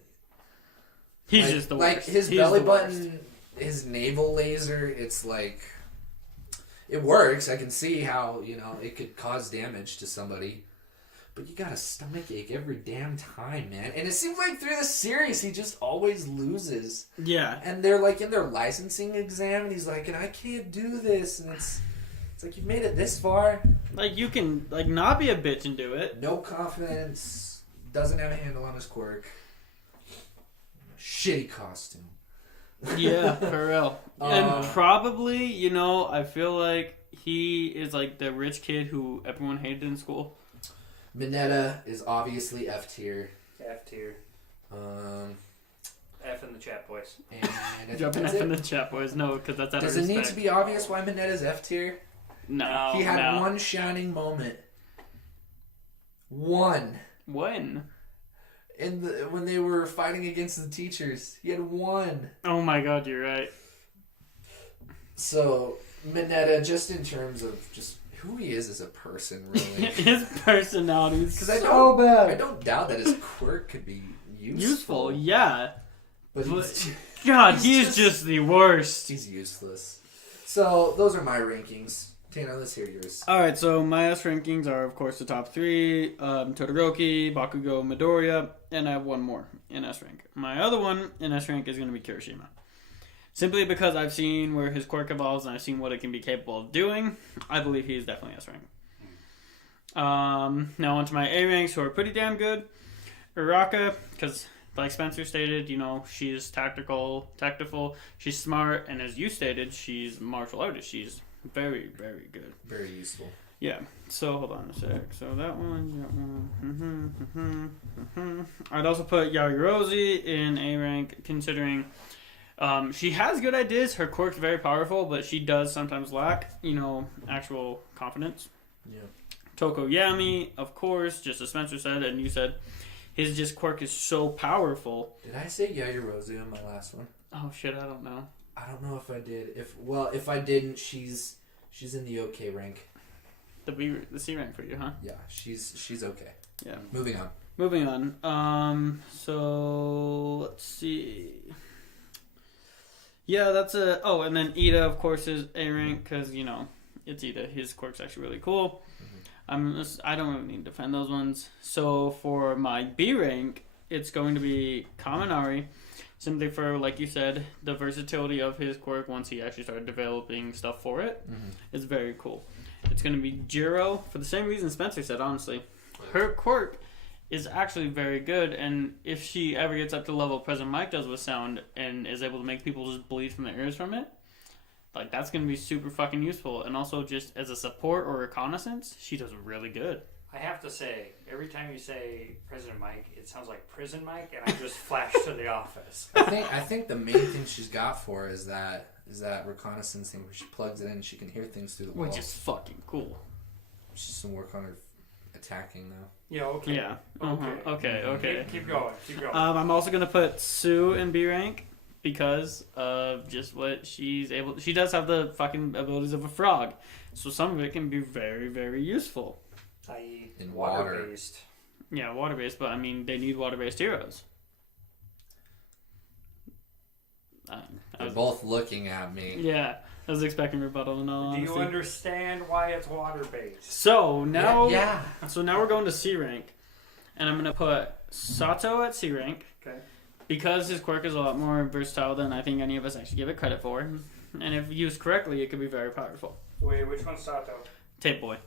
He's Like- just the like worst. his He's belly the worst. button, his navel laser. It's like it works. I can see how it could cause damage to somebody. But you got a stomach ache every damn time, man. And it seems like through the series, he just always loses. Yeah. And they're like in their licensing exam, and he's like, and I can't do this. And it's like, you've made it this far. Like, you can, like, not be a bitch and do it. No confidence. Doesn't have a handle on his quirk. Shitty costume. Yeah, for real. And probably, I feel like he is, like, the rich kid who everyone hated in school. Mineta is obviously F tier. F tier. F in the chat, boys. And I think Jumping that's up in it. the chat, boys. No, because that's out Does of it need respect. to be obvious why Mineta's F tier? No. He had no. one shining moment. One. When? When they were fighting against the teachers. He had one. Oh my god, you're right. So, Mineta, just in terms of just who he is as a person, really. His personality is 'Cause I so bad. I don't doubt that his quirk could be useful. Yeah. But he's, God, he's he's just the worst. he's useless. So, those are my rankings. Tana, let's hear yours. Alright, so my S rankings are, of course, the top three. Todoroki, Bakugo, Midoriya, and I have one more in S rank. My other one in S rank is going to be Kirishima. Simply because I've seen where his quirk evolves and I've seen what it can be capable of doing, I believe he is definitely S rank. Now onto my A ranks, who are pretty damn good. Uraka, because like Spencer stated, she's tactful, she's smart, and as you stated, she's martial artist. She's very, very good. Very useful. Yeah. So hold on a sec. So that one. I'd also put Yaoyorozu in A rank, considering she has good ideas. Her quirk's very powerful, but she does sometimes lack, actual confidence. Yeah. Tokoyami, of course, just as Spencer said, and you said, his just quirk is so powerful. Did I say Yaoyorozu in my last one? Oh shit, I don't know. I don't know if I did. If I didn't, she's in the okay rank. The C rank for you, huh? Yeah, she's okay. Yeah. Moving on. Moving on. So let's see. Yeah, that's a. Oh, and then Ida, of course, is A rank because it's Ida. His quirk's actually really cool. I don't really need to defend those ones. So for my B rank, it's going to be Kaminari. Simply for, like you said, the versatility of his quirk once he actually started developing stuff for it is very cool. It's going to be Jiro for the same reason Spencer said, honestly. Her quirk is actually very good, and if she ever gets up to the level President Mike does with sound and is able to make people just bleed from their ears from it, like that's going to be super fucking useful. And also just as a support or reconnaissance, she does really good. I have to say, every time you say President Mike, it sounds like Prison Mike, and I just flash to The Office. I think the main thing she's got for is that reconnaissance thing where she plugs it in and she can hear things through the wall. Which is fucking cool. She's some work on her attacking now. Yeah, okay. Yeah. Okay. Okay. Keep going. I'm also going to put Sue in B rank because of just what she's able. She does have the fucking abilities of a frog, so some of it can be very, very useful. I.e. In water. water-based. Yeah, water-based, but I mean, they need water-based heroes. They're both looking at me. Yeah, I was expecting rebuttal in all Do you honesty. understand why it's water-based? So now, Yeah. So now we're going to C rank, and I'm gonna put Sato at C rank. Okay. Because his quirk is a lot more versatile than I think any of us actually give it credit for, and if used correctly, it could be very powerful. Wait, which one's Sato? Tape Boy.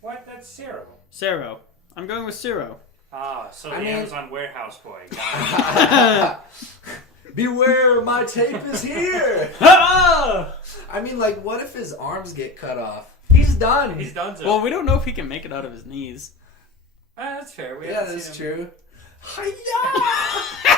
What? That's Zero. Zero. I'm going with Zero. Ah, so I the mean- Amazon warehouse boy. Got it. Beware, my tape is here! Ah! I mean, like, what if his arms get cut off? He's done! He's done so. Well, we don't know if he can make it out of his knees. That's fair. We Yeah, haven't that's seen him. true. Hi-ya!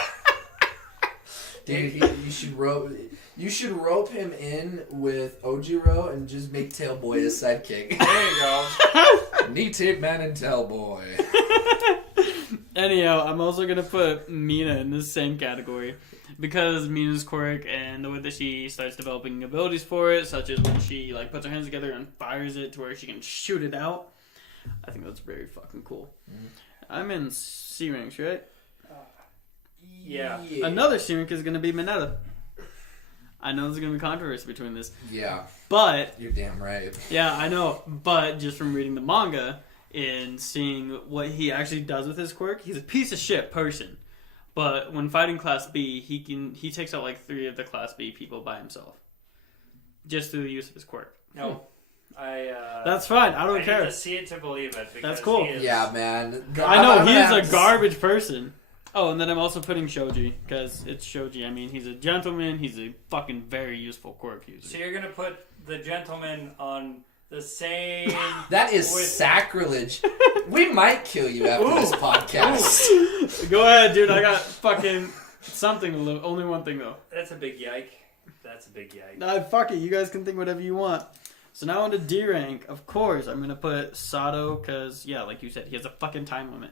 Dude, you should rope him in with Ojiro and just make Tailboy his sidekick. There you go. Knee tape man and Tailboy. Anyhow, I'm also gonna put Mina in the same category because Mina's quirk and the way that she starts developing abilities for it, such as when she like puts her hands together and fires it to where she can shoot it out. I think that's very fucking cool. Mm-hmm. I'm in C ranks, right? Yeah. Another C rank is gonna be Mineta. I know there's gonna be controversy between this. Yeah. But you're damn right. Yeah, I know. But just from reading the manga and seeing what he actually does with his quirk, he's a piece of shit person. But when fighting Class B, he takes out like 3 of the Class B people by himself, just through the use of his quirk. No, that's fine. I don't care. I need to see it to believe it. That's cool. Yeah, man. I know he's a garbage person. Oh, and then I'm also putting Shoji because it's Shoji. I mean, he's a gentleman. He's a fucking very useful quirk user. So you're gonna put the gentleman on the same. That is sacrilege. We might kill you after this podcast. Go ahead, dude. I got fucking something. Only one thing though. That's a big yike. That's a big yike. Fuck it. You guys can think whatever you want. So now on to D rank. Of course, I'm gonna put Sato because yeah, like you said, he has a fucking time limit.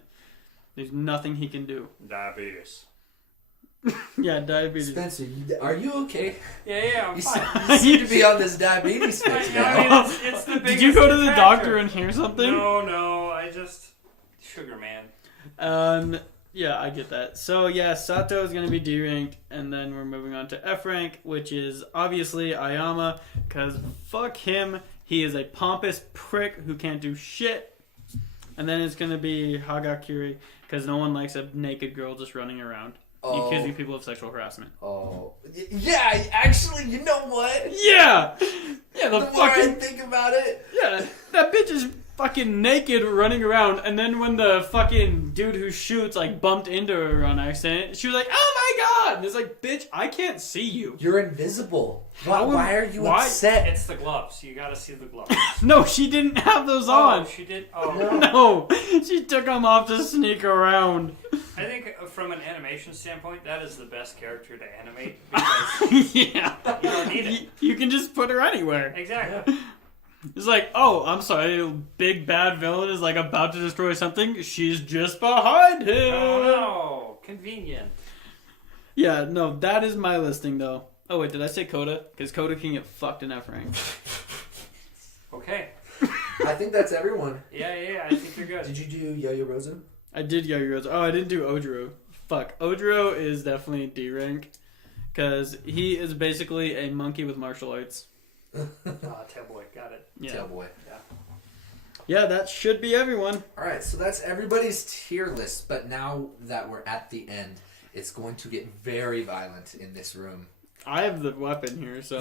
There's nothing he can do. Diabetes. Yeah, diabetes. Spencer, are you okay? Yeah, I'm fine. You seem to be on this diabetes fix now. I mean, it's the Did you go to the detractor. doctor and hear something? No, I just sugar man. Yeah, I get that. So yeah, Sato is gonna be D rank, and then we're moving on to F rank, which is obviously Ayama, because fuck him. He is a pompous prick who can't do shit. And then it's gonna be Hagakure, because no one likes a naked girl just running around. Accusing people of sexual harassment. Oh. Yeah, actually, you know what? Yeah! Yeah, the more I fucking... think about it. Yeah, that bitch is fucking naked running around, and then when the fucking dude who shoots, like, bumped into her on accident, she was like, oh my god! And it's like, bitch, I can't see you. You're invisible. Why are you upset? It's the gloves. You gotta see the gloves. No, she didn't have those on. Oh, she did? Oh. No, she took them off to sneak around. I think from an animation standpoint, that is the best character to animate because yeah. you don't need it. You can just put her anywhere. Exactly. It's like, oh, I'm sorry, big bad villain is like about to destroy something. She's just behind him. Oh no, convenient. Yeah, no, that is my listing though. Oh wait, did I say Coda? Because Coda can get fucked in F rank. Okay. I think that's everyone. Yeah, I think you're good. Did you do Yaoyorozu? I did Yaoyorozu. Oh, I didn't do Ojiro. Fuck. Ojiro is definitely D rank. Because he is basically a monkey with martial arts. Tailboy, got it. Yeah. Tailboy. Yeah, that should be everyone. Alright, so that's everybody's tier list. But now that we're at the end, it's going to get very violent in this room. I have the weapon here, so.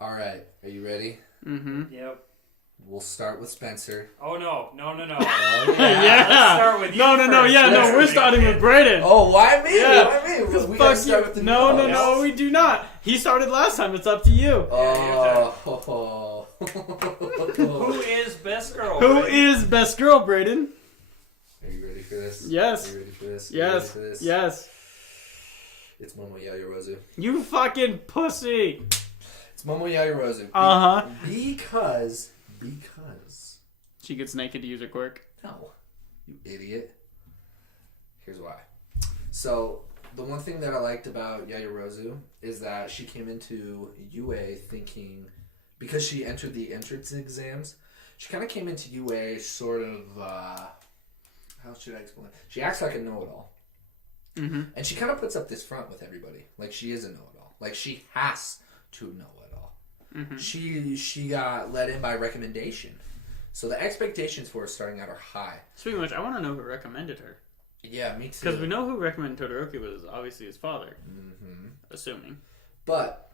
Alright, are you ready? Mm-hmm. Yep. We'll start with Spencer. Oh no. Oh, yeah. Let's start with you first. We're starting with Brayden. Oh, why me? Yeah. Why me? Because We gotta start with the No, we do not. He started last time. It's up to you. Oh. Who is best girl? Who Brayden? is best girl, Brayden? Are you ready for this? Yes. Are you ready for this? Yes. Yes. It's Momo Yaoyorozu. You fucking pussy. It's Momo Yaoyorozu. Uh-huh. Because... She gets naked to use her quirk. No. You idiot. Here's why. So, the one thing that I liked about Yaoyorozu is that she came into UA thinking... Because she entered the entrance exams, she kind of came into UA sort of... how should I explain? She acts like a know-it-all. Mm-hmm. And she kind of puts up this front with everybody. Like, she is a know-it-all. Like, she has to know it all. Mm-hmm. She got let in by recommendation. So the expectations for her starting out are high. Speaking of which, I want to know who recommended her. Yeah, me too. Because we know who recommended Todoroki was obviously his father. Mm-hmm. Assuming. But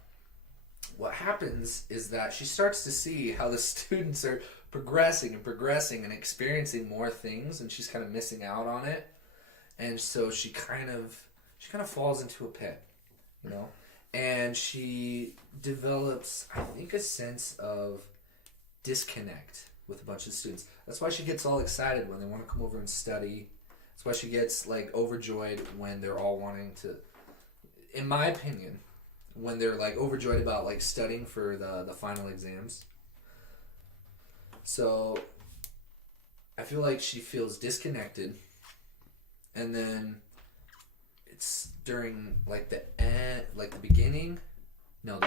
what happens is that she starts to see how the students are progressing and experiencing more things, and she's kind of missing out on it. And so she kind of falls into a pit, you know? And she develops, I think, a sense of disconnect with a bunch of students. That's why she gets all excited when they want to come over and study. That's why she gets, like, overjoyed when they're all wanting to... in my opinion, when they're like overjoyed about like studying for the final exams. So I feel like she feels disconnected, and then it's during like the end, like the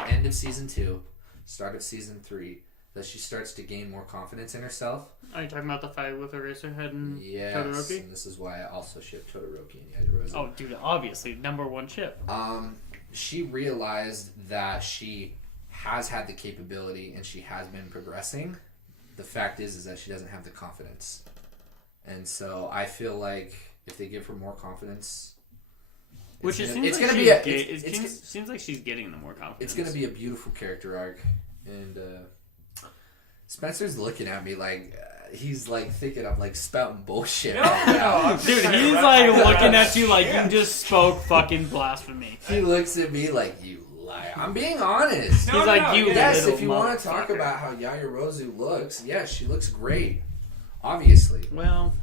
end of season 2, start of season 3, that she starts to gain more confidence in herself. Are you talking about the fight with Eraserhead and Yes, Todoroki? and this is why I also ship Todoroki and Yajirozu. Oh, dude, obviously number 1 ship. She realized that she has had the capability and she has been progressing. The fact is that she doesn't have the confidence. And so I feel like if they give her more confidence, Seems like she's getting the more confidence. It's going to be a beautiful character arc. And Spencer's looking at me like he's like thinking I'm like spouting bullshit. No, dude, he's like looking at you like you just spoke fucking blasphemy. He looks at me like, you liar. I'm being honest. He's like, you yes, little if you want to talk motherfucker. about how Yajirozu looks, yes, she looks great. Obviously. Well,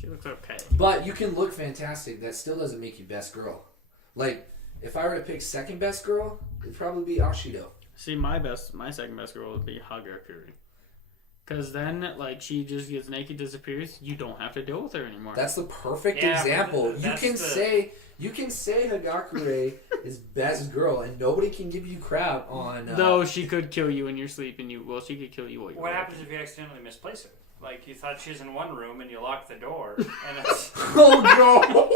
she looks okay. But you can look fantastic. That still doesn't make you best girl. Like, if I were to pick second best girl, it'd probably be Ashido. See, my second best girl would be Hagakure. Because then, like, she just gets naked, disappears. You don't have to deal with her anymore. That's the perfect Yeah, example. but You can say Hagakure is best girl, and nobody can give you crap on. Though she could kill you in your sleep, and she could kill you while you're What awake. happens if you accidentally misplace her? Like, you thought she's in one room and you lock the door, and it's... Oh no!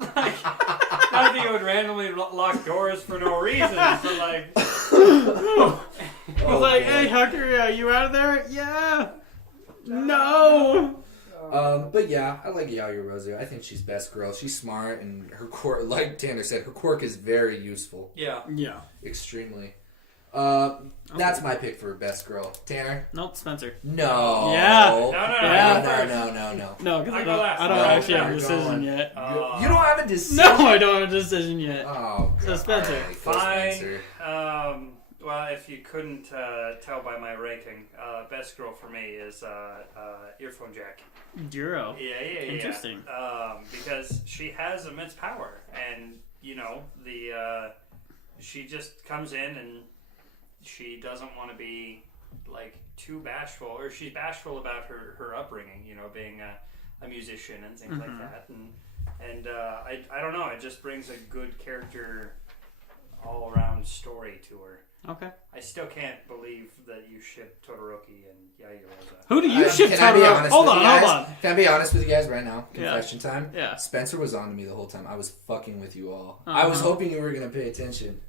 Not that you would randomly lock doors for no reason, but like... I was like, hey, Hagakure, are you out of there? Yeah! No! But yeah, I like Yajirozu. I think she's best girl. She's smart, and her quirk, like Tanner said, her quirk is very useful. Yeah. Yeah. Extremely. That's my pick for best girl. Tanner? Nope, Spencer. No. Yeah. No. No, because I go last. I don't No, actually have a you're decision going. yet. You don't have a decision? No, I don't have a decision yet. Oh, God. So, Spencer. All right, go Fine. Spencer. Well, if you couldn't tell by my ranking, best girl for me is Earphone Jack. Juro. Yeah. Interesting. Because she has immense power, and you know she just comes in and she doesn't want to be like too bashful, or she's bashful about her upbringing. You know, being a musician and things like that, and I don't know. It just brings a good character all around story to her. Okay. I still can't believe that you shipped Todoroki and Yajirozu. Who do you ship Can I be Todoroki? honest Hold with on, you guys? hold on. Can I be honest with you guys right now? Yeah. Confession time? Yeah. Spencer was on to me the whole time. I was fucking with you all. I was hoping you were going to pay attention.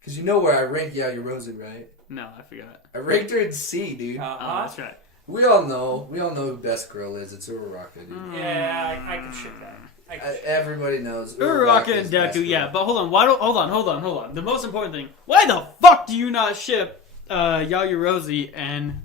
Because you know where I rank Yajirozu, right? No, I forgot. I ranked her in C, dude. Oh, that's right. We all know who best girl is. It's Uraraka, dude. Yeah, I can ship that. Everybody knows. Uraraka is and best Deku, girl. yeah. But hold on. Hold on. The most important thing. Why the fuck do you not ship Yajirozu and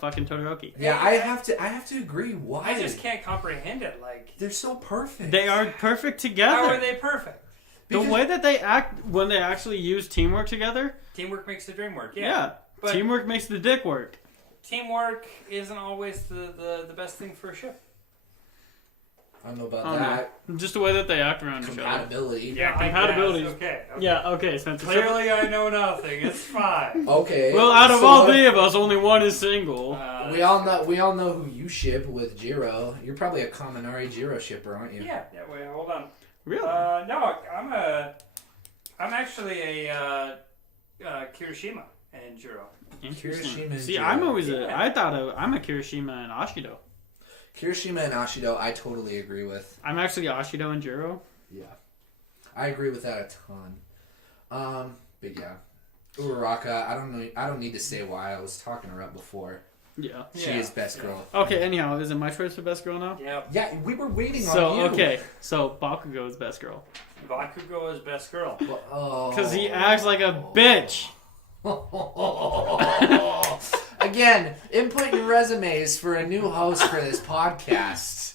fucking Todoroki? Yeah, I have to agree. Why? I just can't comprehend it. Like, They're so perfect. They are perfect together. how are they perfect? The way that they act when they actually use teamwork together. Teamwork makes the dream work. Yeah. But Teamwork makes the dick work. teamwork isn't always the best thing for a ship. I don't know about I don't that. know. Just the way that they act around each other. Compatibility. Yeah, compatibility. Okay. Yeah, okay, Spencer. Clearly, I know nothing. It's fine. Okay. Well, out of so all what- three of us, only one is single. we all know who you ship with Jiro. You're probably a Kaminari Jiro shipper, aren't you? Yeah. Wait, hold on. Really? No, I'm actually a Kirishima and Jiro. Interesting. Kirishima and See, Jiro. I'm always Yeah. I'm a Kirishima and Ashido. Kirishima and Ashido, I totally agree with. I'm actually Ashido and Jiro. Yeah, I agree with that a ton. But yeah, Uraraka. I don't need to say why. I was talking her up before. Yeah. She is best girl. Okay, anyhow, is it my choice for best girl now? Yeah. Yeah, we were waiting So, on you. okay, so Bakugo is best girl. Bakugo is best girl. Because he acts like a bitch. Again, input your resumes for a new host for this podcast.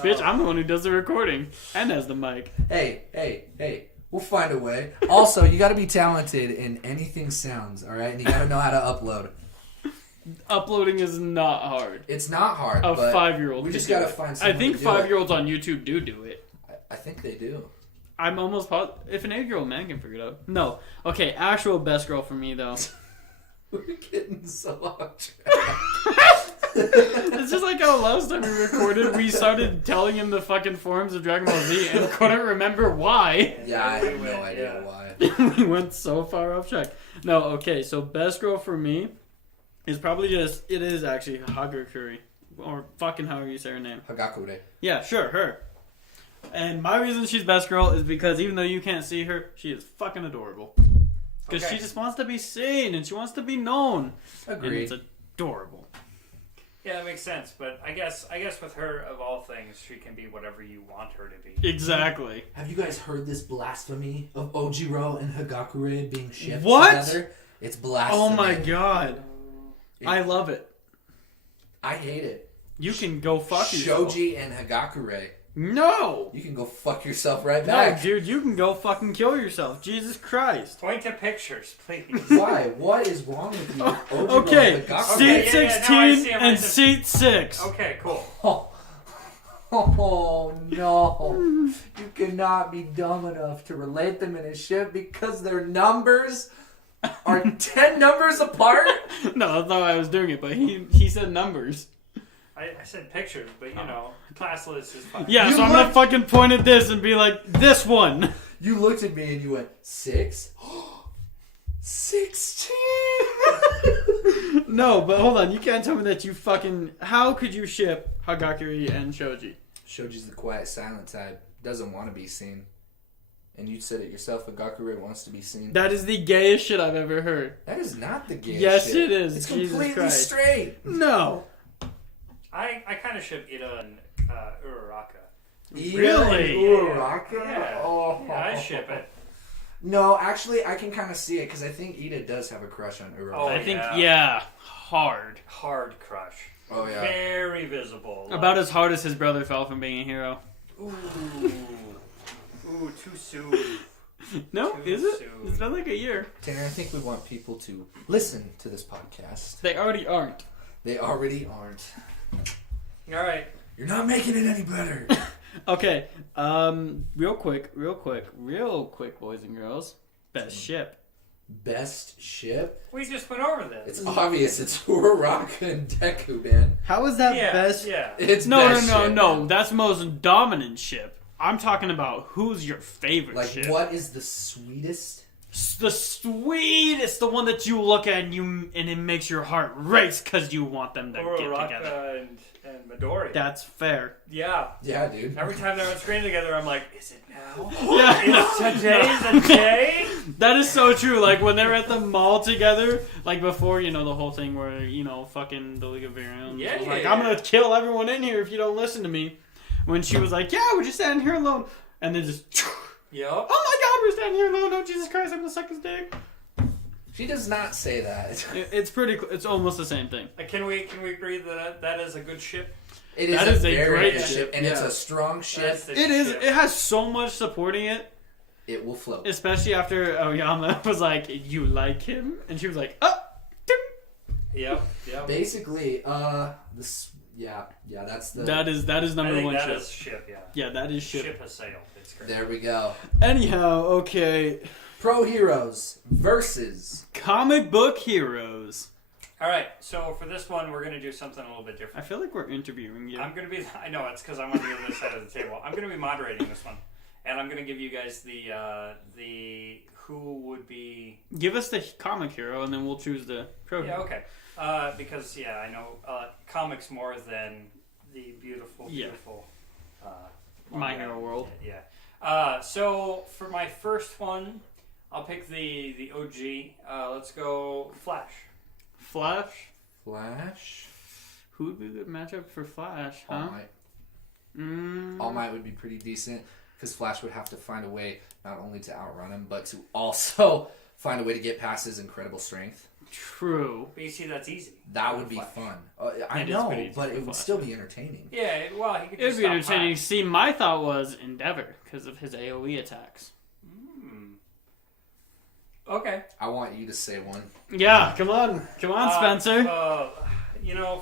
Bitch, I'm the one who does the recording and has the mic. Hey. We'll find a way. Also, you got to be talented in anything sounds, all right? And you got to know how to upload. Uploading is not hard. It's not hard. A but 5-year-old. We just gotta find. I Someone think to do it. 5-year-olds on YouTube do it. I think they do. I'm almost positive. If an 8-year-old man can figure it out. No. Okay, actual best girl for me, though. We're getting so off track. It's just like how last time we recorded, we started telling him the fucking forms of Dragon Ball Z and couldn't remember why. Yeah, I have no idea why. We went so far off track. No, okay, so best girl for me is probably just, it is actually Hagakure. Or fucking however you say her name. Hagakure. Yeah, sure, her. And my reason she's best girl is because even though you can't see her, she is fucking adorable. Because she just wants to be seen and she wants to be known. Agreed. And it's adorable. Yeah, that makes sense. But I guess with her, of all things, she can be whatever you want her to be. Exactly. Have you guys heard this blasphemy of Ojiro and Hagakure being shipped What? together? It's blasphemy. Oh my god. I love it. I hate it. You can go fuck yourself. Shoji and Hagakure. No! You can go fuck yourself right No, back. dude, you can go fucking kill yourself. Jesus Christ. Point to pictures, please. Why? What is wrong with you? Ojiro Okay, and Hagakure? seat Okay, yeah, 16 now I see and everything. seat 6. Okay, cool. Oh no. You cannot be dumb enough to relate them in a ship because their numbers are 10 numbers apart? No, that's not why I was doing it, but he said numbers. I said pictures, but you know, class list is fine. Yeah, You so I'm gonna looked- fucking point at this and be like, this one. You looked at me and you went, 6? 16? No, but hold on, you can't tell me that you fucking... How could you ship Hagakure and Shoji? Shoji's the quiet, silent type. Doesn't want to be seen. And you said it yourself, Hagakure wants to be seen. That is the gayest shit I've ever heard. That is not the gayest Yes, shit. it is. It's Jesus completely Christ. straight. No. I kind of ship Ida and Uraraka. Really? Uraraka? Yeah. Oh. Yeah, I ship it. No, actually, I can kind of see it because I think Ida does have a crush on Uraraka. Oh, I think, yeah. yeah, hard. Hard crush. Oh, yeah. Very visible. About as hard as his brother fell from being a hero. Ooh, too soon. No, Too is it? soon. It's been like a year. Tanner, I think we want people to listen to this podcast. They already aren't. They already aren't. All right. You're not making it any better. Okay, real quick, boys and girls. Best ship. Best ship? We just went over this. It's obvious. It's Uraraka and Deku, man. How is that yeah, best? Yeah. It's No, best ship, no. man. That's most dominant ship. I'm talking about who's your favorite Like, ship. what is the sweetest? The sweetest, the one that you look at and it makes your heart race because you want them to get together. Uraraka and Midori. That's fair. Yeah. Yeah, dude. Every time they're on screen together, I'm like, is it now? Yeah. Is today the day? That is so true. Like when they're at the mall together, like before, you know, the whole thing where, you know, fucking the League of Your Own. Yeah, was yeah, like, yeah. I'm gonna kill everyone in here if you don't listen to me. When she was like, yeah, we're just standing here alone. And then just, Yep. oh my god, we're standing here alone. Oh, Jesus Christ, I'm gonna suck his dick. She does not say that. It's almost the same thing. Can we agree that that is a good ship? It is That a is a very great good ship, and it's yeah. a strong ship. That's the It is. ship. It has so much supporting it. It will float. Especially after Oyama was like, you like him? And she was like, oh, ding. Yep. Basically, this. Yeah, that's the. That is I number think one that ship. is ship, yeah. Yeah, that is ship. Ship has sailed. It's great. There we go. Anyhow, okay. Pro Heroes versus. Comic book heroes. All right, so for this one, we're going to do something a little bit I different. feel like we're interviewing you. I'm going to be, I know, it's because I want to be on this side of the table. I'm going to be moderating this one. And I'm going to give you guys the who would be... Give us the comic hero, and then we'll choose the pro Yeah, hero. okay. Because, yeah, I know comics more than the beautiful, Yeah. beautiful... My Hero World. Yeah. So, for my first one, I'll pick the OG. Let's go Flash. Flash. Who would be a good matchup for Flash, huh? All Might. All Might would be pretty decent because Flash would have to find a way not only to outrun him but to also find a way to get past his incredible strength. True. But you see, that's easy. That would be Flash. fun. I It is know, pretty easy but for it would Flash. still be entertaining. Yeah, well, he could It would just be stop entertaining. by. See, my thought was Endeavor because of his AoE attacks. Okay. I want you to say one. Yeah, come on, Spencer.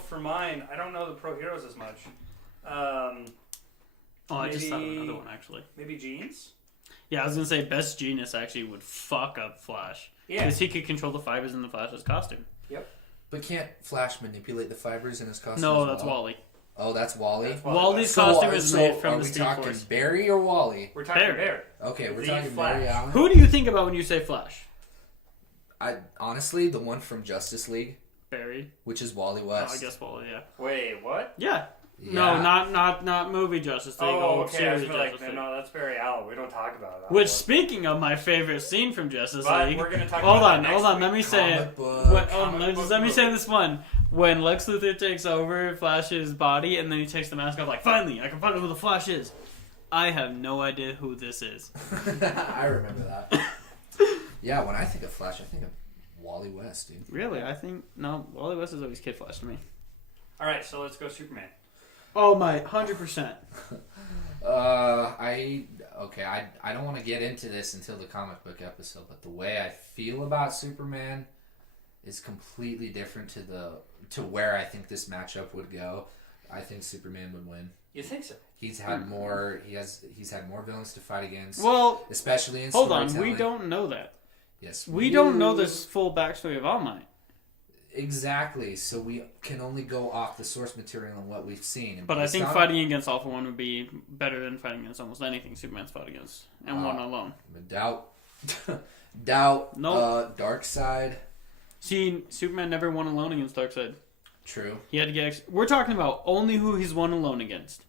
For mine, I don't know the Pro Heroes as much. I just thought of another one actually. Maybe Jeans. Yeah, I was gonna say Best Genius actually would fuck up Flash. Yeah. Because he could control the fibers in the Flash's costume. Yep. But can't Flash manipulate the fibers in his costume? No, as that's well? Wally. Oh, that's Wally. That's Wally's costume is made from are the we Speed talking Force. Barry or Wally? We're talking Barry. Barry. Okay, we're The talking Flash. Barry Allen. Who do you think about when you say Flash? I honestly, the one from Justice League, Barry. which is Wally Oh, West. I guess Wally. Yeah. Wait, what? Yeah. Yeah. No, not movie Justice League. Oh, okay. I was Series like, Justice League. no, that's Barry Allen. We don't talk about that. Which, one. speaking of my favorite scene from Justice But League, we're gonna talk hold about on, that hold next on. Let week. me say Comic it. book. Let me say this one. When Lex Luthor takes over Flash's body and then he takes the mask off, like, finally, I can find out who the Flash is. I have no idea who this is. I remember that. Yeah, when I think of Flash, I think of Wally West, dude. Really? I think no. Wally West is always Kid Flash to me. All right, so let's go Superman. Oh my, 100%. I don't want to get into this until the comic book episode, but the way I feel about Superman is completely different to where I think this matchup would go. I think Superman would win. You think so? He's had more. He's had more villains to fight against. Well, especially in hold on. storytelling. We don't know that. Yes, We don't know this full backstory of All Might. Exactly. So we can only go off the source material and what we've seen. And But I based think on- fighting against All For One would be better than fighting against almost anything Superman's fought against. And one alone. Doubt. Nope. Dark Side. See, Superman never won alone against Darkseid. True. He had to get... We're talking about only who he's won alone against.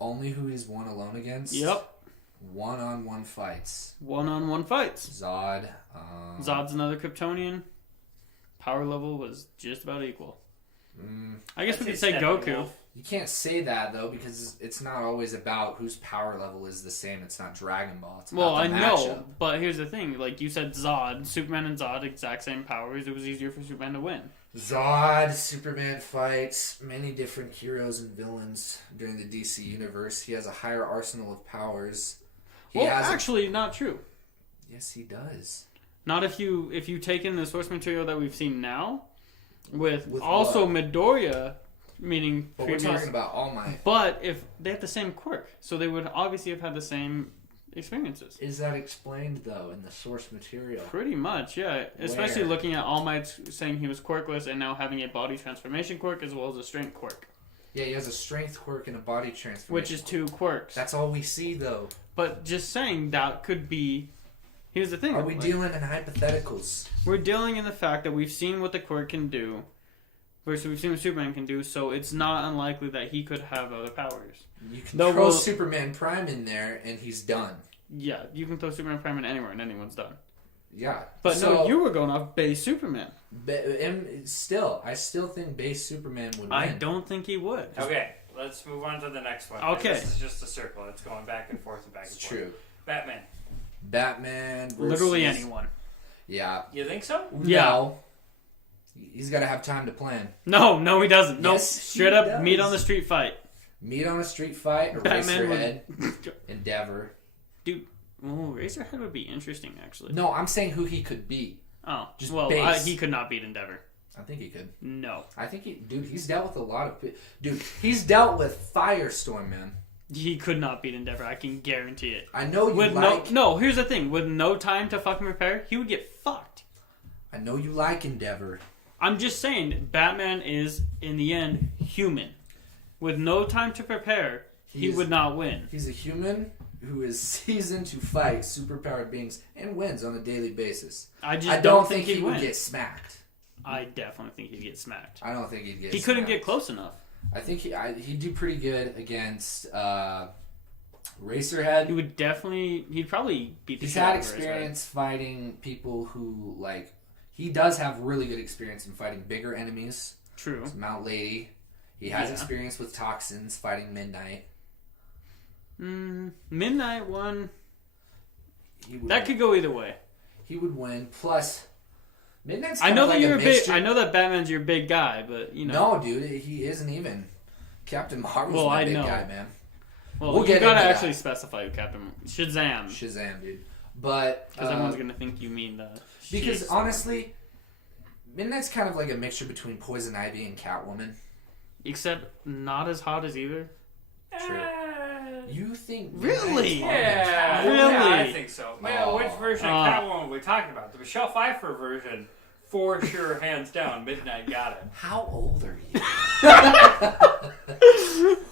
Only who he's won alone against. Yep. One-on-one fights. One-on-one fights. Zod. Zod's another Kryptonian. Power level was just about equal. I guess we could say Goku. You can't say that, though, because it's not always about whose power level is the same. It's not Dragon Ball. It's Well, about I the know, matchup. but here's the thing. Like you said, Zod, Superman and Zod, exact same powers. It was easier for Superman to win. Zod, Superman fights many different heroes and villains during the DC universe. He has a higher arsenal of powers. Actually, not true. Yes, he does. Not if you take in the source material that we've seen now, with what? also Midoriya, meaning But previous. we're talking about All Might. But if they had the same quirk, so they would obviously have had the same experiences. Is that explained, though, in the source material? Pretty much, yeah. Especially Where? looking at All Might's saying he was quirkless and now having a body transformation quirk as well as a strength quirk. Yeah, he has a strength quirk and a body transformation. Which is two quirks. That's all we see, though. But just saying that could be... Here's the thing. Are we dealing in hypotheticals? We're dealing in the fact that we've seen what the quirk can do versus we've seen what Superman can do, so it's not unlikely that he could have other powers. You can Though throw we'll- Superman Prime in there, and he's done. Yeah, you can throw Superman Prime in anywhere and anyone's done. Yeah. But So, no, you were going off base Superman. I still think base Superman would win. I don't think he would. Okay, let's move on to the next one. Okay. This is just a circle. It's going back and forth and back It's and forth. true. Batman versus... Literally anyone. Yeah. You think so? Yeah. No. He's got to have time to plan. No, he doesn't. Nope. Yes, Straight he up, does. meet on the street fight. Meet on a street fight, Batman Eraserhead, Endeavor. Dude, Razorhead would be interesting, actually. No, I'm saying who he could beat. Oh, Just well, base. he could not beat Endeavor. I think he could. No. I think he's dealt with a lot of... Dude, he's dealt with Firestorm, man. He could not beat Endeavor, I can guarantee it. I know you With like... no, here's the thing. With no time to fucking prepare, he would get fucked. I know you like Endeavor. I'm just saying, Batman is, in the end, human. With no time to prepare, he would not win. He's a human who is seasoned to fight superpowered beings and wins on a daily basis. I don't think he'd he would win. get smacked. I definitely think he'd get smacked. I don't think he'd get He smacked. couldn't get close enough. I think he'd do pretty good against Racerhead. He'd probably beat the He's shit had out of Razorhead. experience fighting people who, like... He does have really good experience in fighting bigger enemies. True. Mount Lady. He has Yeah. experience with toxins, fighting Midnight. Midnight one. He would That win. could go either way. He would win. Plus, Midnight's I kind know of that like you're a a big. mixture. I know that Batman's your big guy, but you know. No, dude, he isn't even. Captain Marvel's Well, my I big know. guy, man. Well, We'll you get gotta into actually that. specify who Captain Shazam. Shazam, dude. But Because everyone's gonna think you mean the. because shit honestly, Midnight's kind of like a mixture between Poison Ivy and Catwoman. except not as hot as either. True. You think Really? Yeah, Really? yeah, I think so. Man, Oh. which version of Catwoman are we talking about? The Michelle Pfeiffer version, for sure, hands down. Midnight got it. How old are you?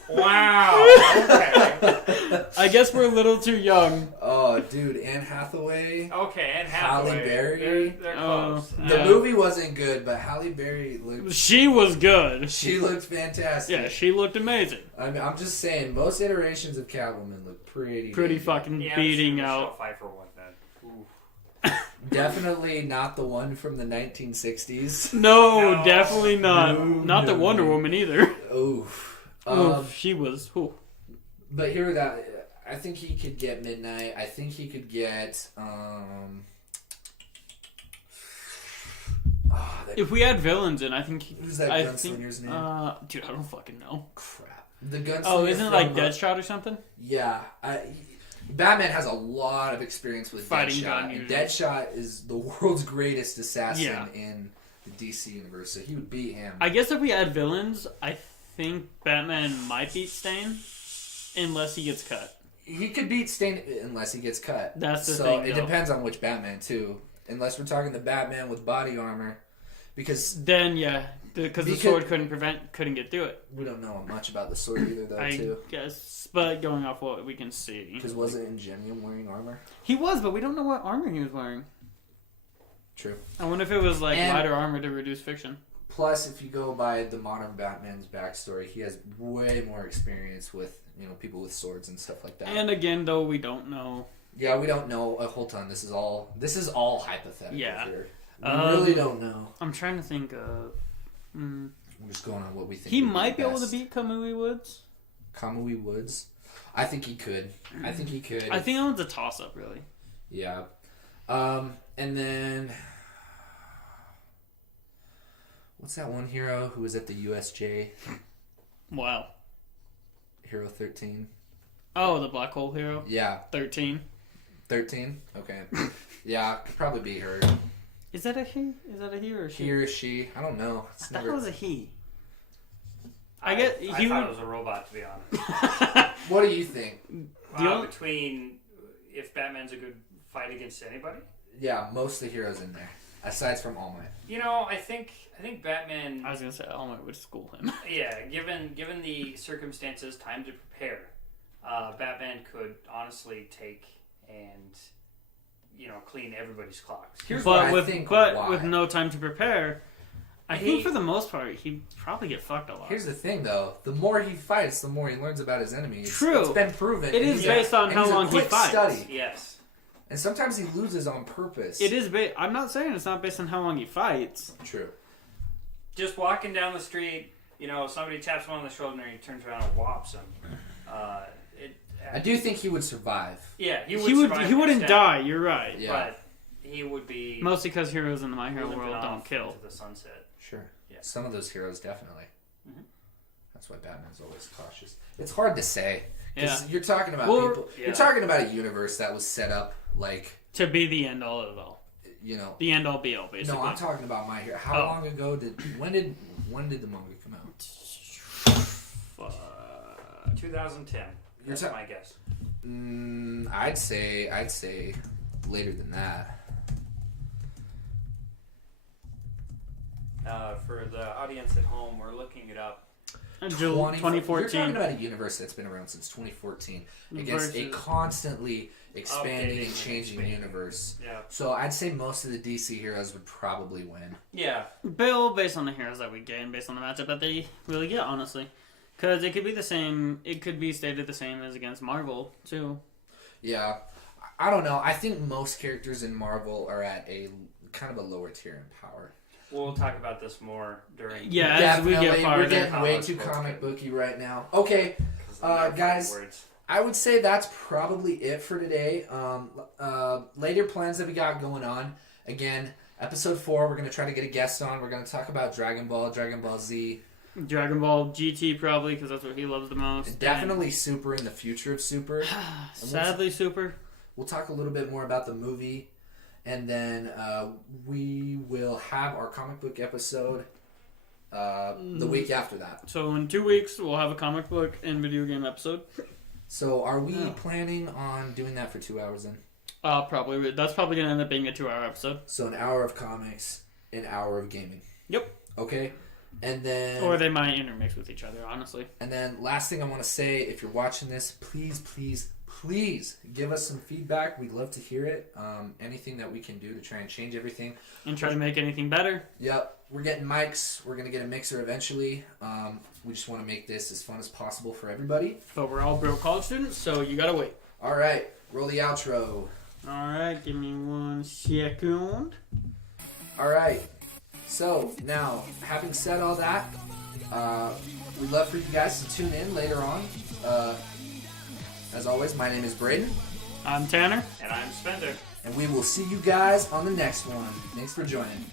Wow. Okay. I guess we're a little too young. Oh, dude, Anne Hathaway. Okay, and Halle Hathaway. Berry. They're Oh. close. The Yeah. movie wasn't good, but Halle Berry looked. She was good. She looked fantastic. Yeah, she looked amazing. I mean, I'm just saying, most iterations of Catwoman look pretty Pretty good. fucking Yeah, beating Michelle out. Pfeiffer one then. Ooh. Definitely not the one from the 1960s. No, No. definitely not. No, Not the no. Wonder Woman either. Oof. Oof, she was. Ooh. But here that I think he could get Midnight. I think he could get If we had villains in, I think. who's that I gunslinger's think, name? dude, I don't fucking know. Crap. The gunslinger. Oh, isn't it like from, Deadshot or something? Yeah. Batman has a lot of experience with Fighting gun, Deadshot. And usually. Deadshot is the world's greatest assassin Yeah. in the DC universe, so he would beat him. I guess if we had villains, I think Batman might beat Stain, unless he gets cut. He could beat Stain unless he gets cut. That's the so thing, it though. depends on which Batman too. Unless we're talking the Batman with body armor, because Then yeah, because the sword couldn't get through it. we don't know much about the sword either, though. I Too, guess, but going off what we can see, because wasn't Ingenium wearing armor? he was, but we don't know what armor he was wearing. True. I wonder if it was like And- lighter armor to reduce fiction. Plus, if you go by the modern Batman's backstory, he has way more experience with people with swords and stuff like that. And again, though, we don't know. Yeah, we don't know. Hold on, this is all hypothetical. Yeah. Here. We really don't know. I'm trying to think of. We're just going on what we think. He would be might be able to best. beat Kamui Woods. Kamui Woods. I think he could. I think I think that one's a toss up, really. Yeah. And then what's that one hero who was at the USJ? Wow. Hero 13. Oh, the Black Hole Hero. Yeah, 13. 13. Okay. Yeah, could probably be her. Is that a he? Is that a he or a she? He or she. I don't know. I It's thought never... it was a he. I get thought he it would. was a robot, to be honest. What do you think? only- Between if Batman's a good fight against anybody, Yeah, most of the heroes in there, aside from All Might. I think Batman. I was gonna say All Might would school him. Yeah, given the circumstances, time to prepare, Batman could honestly take and clean everybody's clocks. Here's what I But think with why. no time to prepare, I think for the most part he'd probably get fucked a lot. Here's the thing, though. The more he fights, the more he learns about his enemy. True. It's been proven. It and is he's based on and how he's a long he quick fights. Study. Yes. And sometimes he loses on purpose. It is. I'm not saying it's not based on how long he fights. True. Just walking down the street, somebody taps him on the shoulder and he turns around and whops him. I do think he would survive. Yeah, he He wouldn't die. You're right. Yeah. But he would be Mostly because heroes in the My Hero limping world off don't kill. into the sunset. Sure. Yeah. Some of those heroes definitely. Mhm. That's why Batman's always cautious. It's hard to say. Because Yeah. you're talking about Well, people. yeah. You're talking about a universe that was set up like, To be the end all of all. The end all be all, basically. No, I'm talking about My Hero. How Oh. long ago when did the manga come out? 2010. You're That's my guess. I'd say later than that. For the audience at home, we're looking it up. June 2014. You're talking about a universe that's been around since 2014 against a constantly expanding and changing universe. Yeah. So I'd say most of the DC heroes would probably win. Yeah. Bill, based on the heroes that we get and based on the matchup that they really get, honestly. Because it could be the same, it could be stated the same as against Marvel, too. Yeah. I don't know. I think most characters in Marvel are at a kind of a lower tier in power. We'll talk about this more during. Yeah, as we get Definitely. farther. We're getting way Comics too books. comic booky right now. Okay. 'Cause then they're guys, fighting words. I would say that's probably it for today. Later plans that we got going on. Again, episode 4, we're going to try to get a guest on. We're going to talk about Dragon Ball, Dragon Ball Z. Dragon Ball GT, probably, because that's what he loves the most. Definitely Super in the future of Super. And sadly, Super. We'll talk a little bit more about the movie, and then we will have our comic book episode the week after that. So in 2 weeks, we'll have a comic book and video game episode. So are we planning on doing that for 2 hours then? Probably. That's probably going to end up being a 2-hour episode. So an hour of comics, an hour of gaming. Yep. Okay. And then... Or they might intermix with each other, honestly. And then last thing I want to say, if you're watching this, please give us some feedback. We'd love to hear it. Anything that we can do to try and change everything. And try to make anything better. Yep. We're getting mics. We're going to get a mixer eventually. We just want to make this as fun as possible for everybody. But we're all broke college students, so you got to wait. All right. Roll the outro. All right. Give me 1 second. All right. So, now, having said all that, we'd love for you guys to tune in later on. As always, my name is Braden. I'm Tanner. And I'm Spender. And we will see you guys on the next one. Thanks for joining.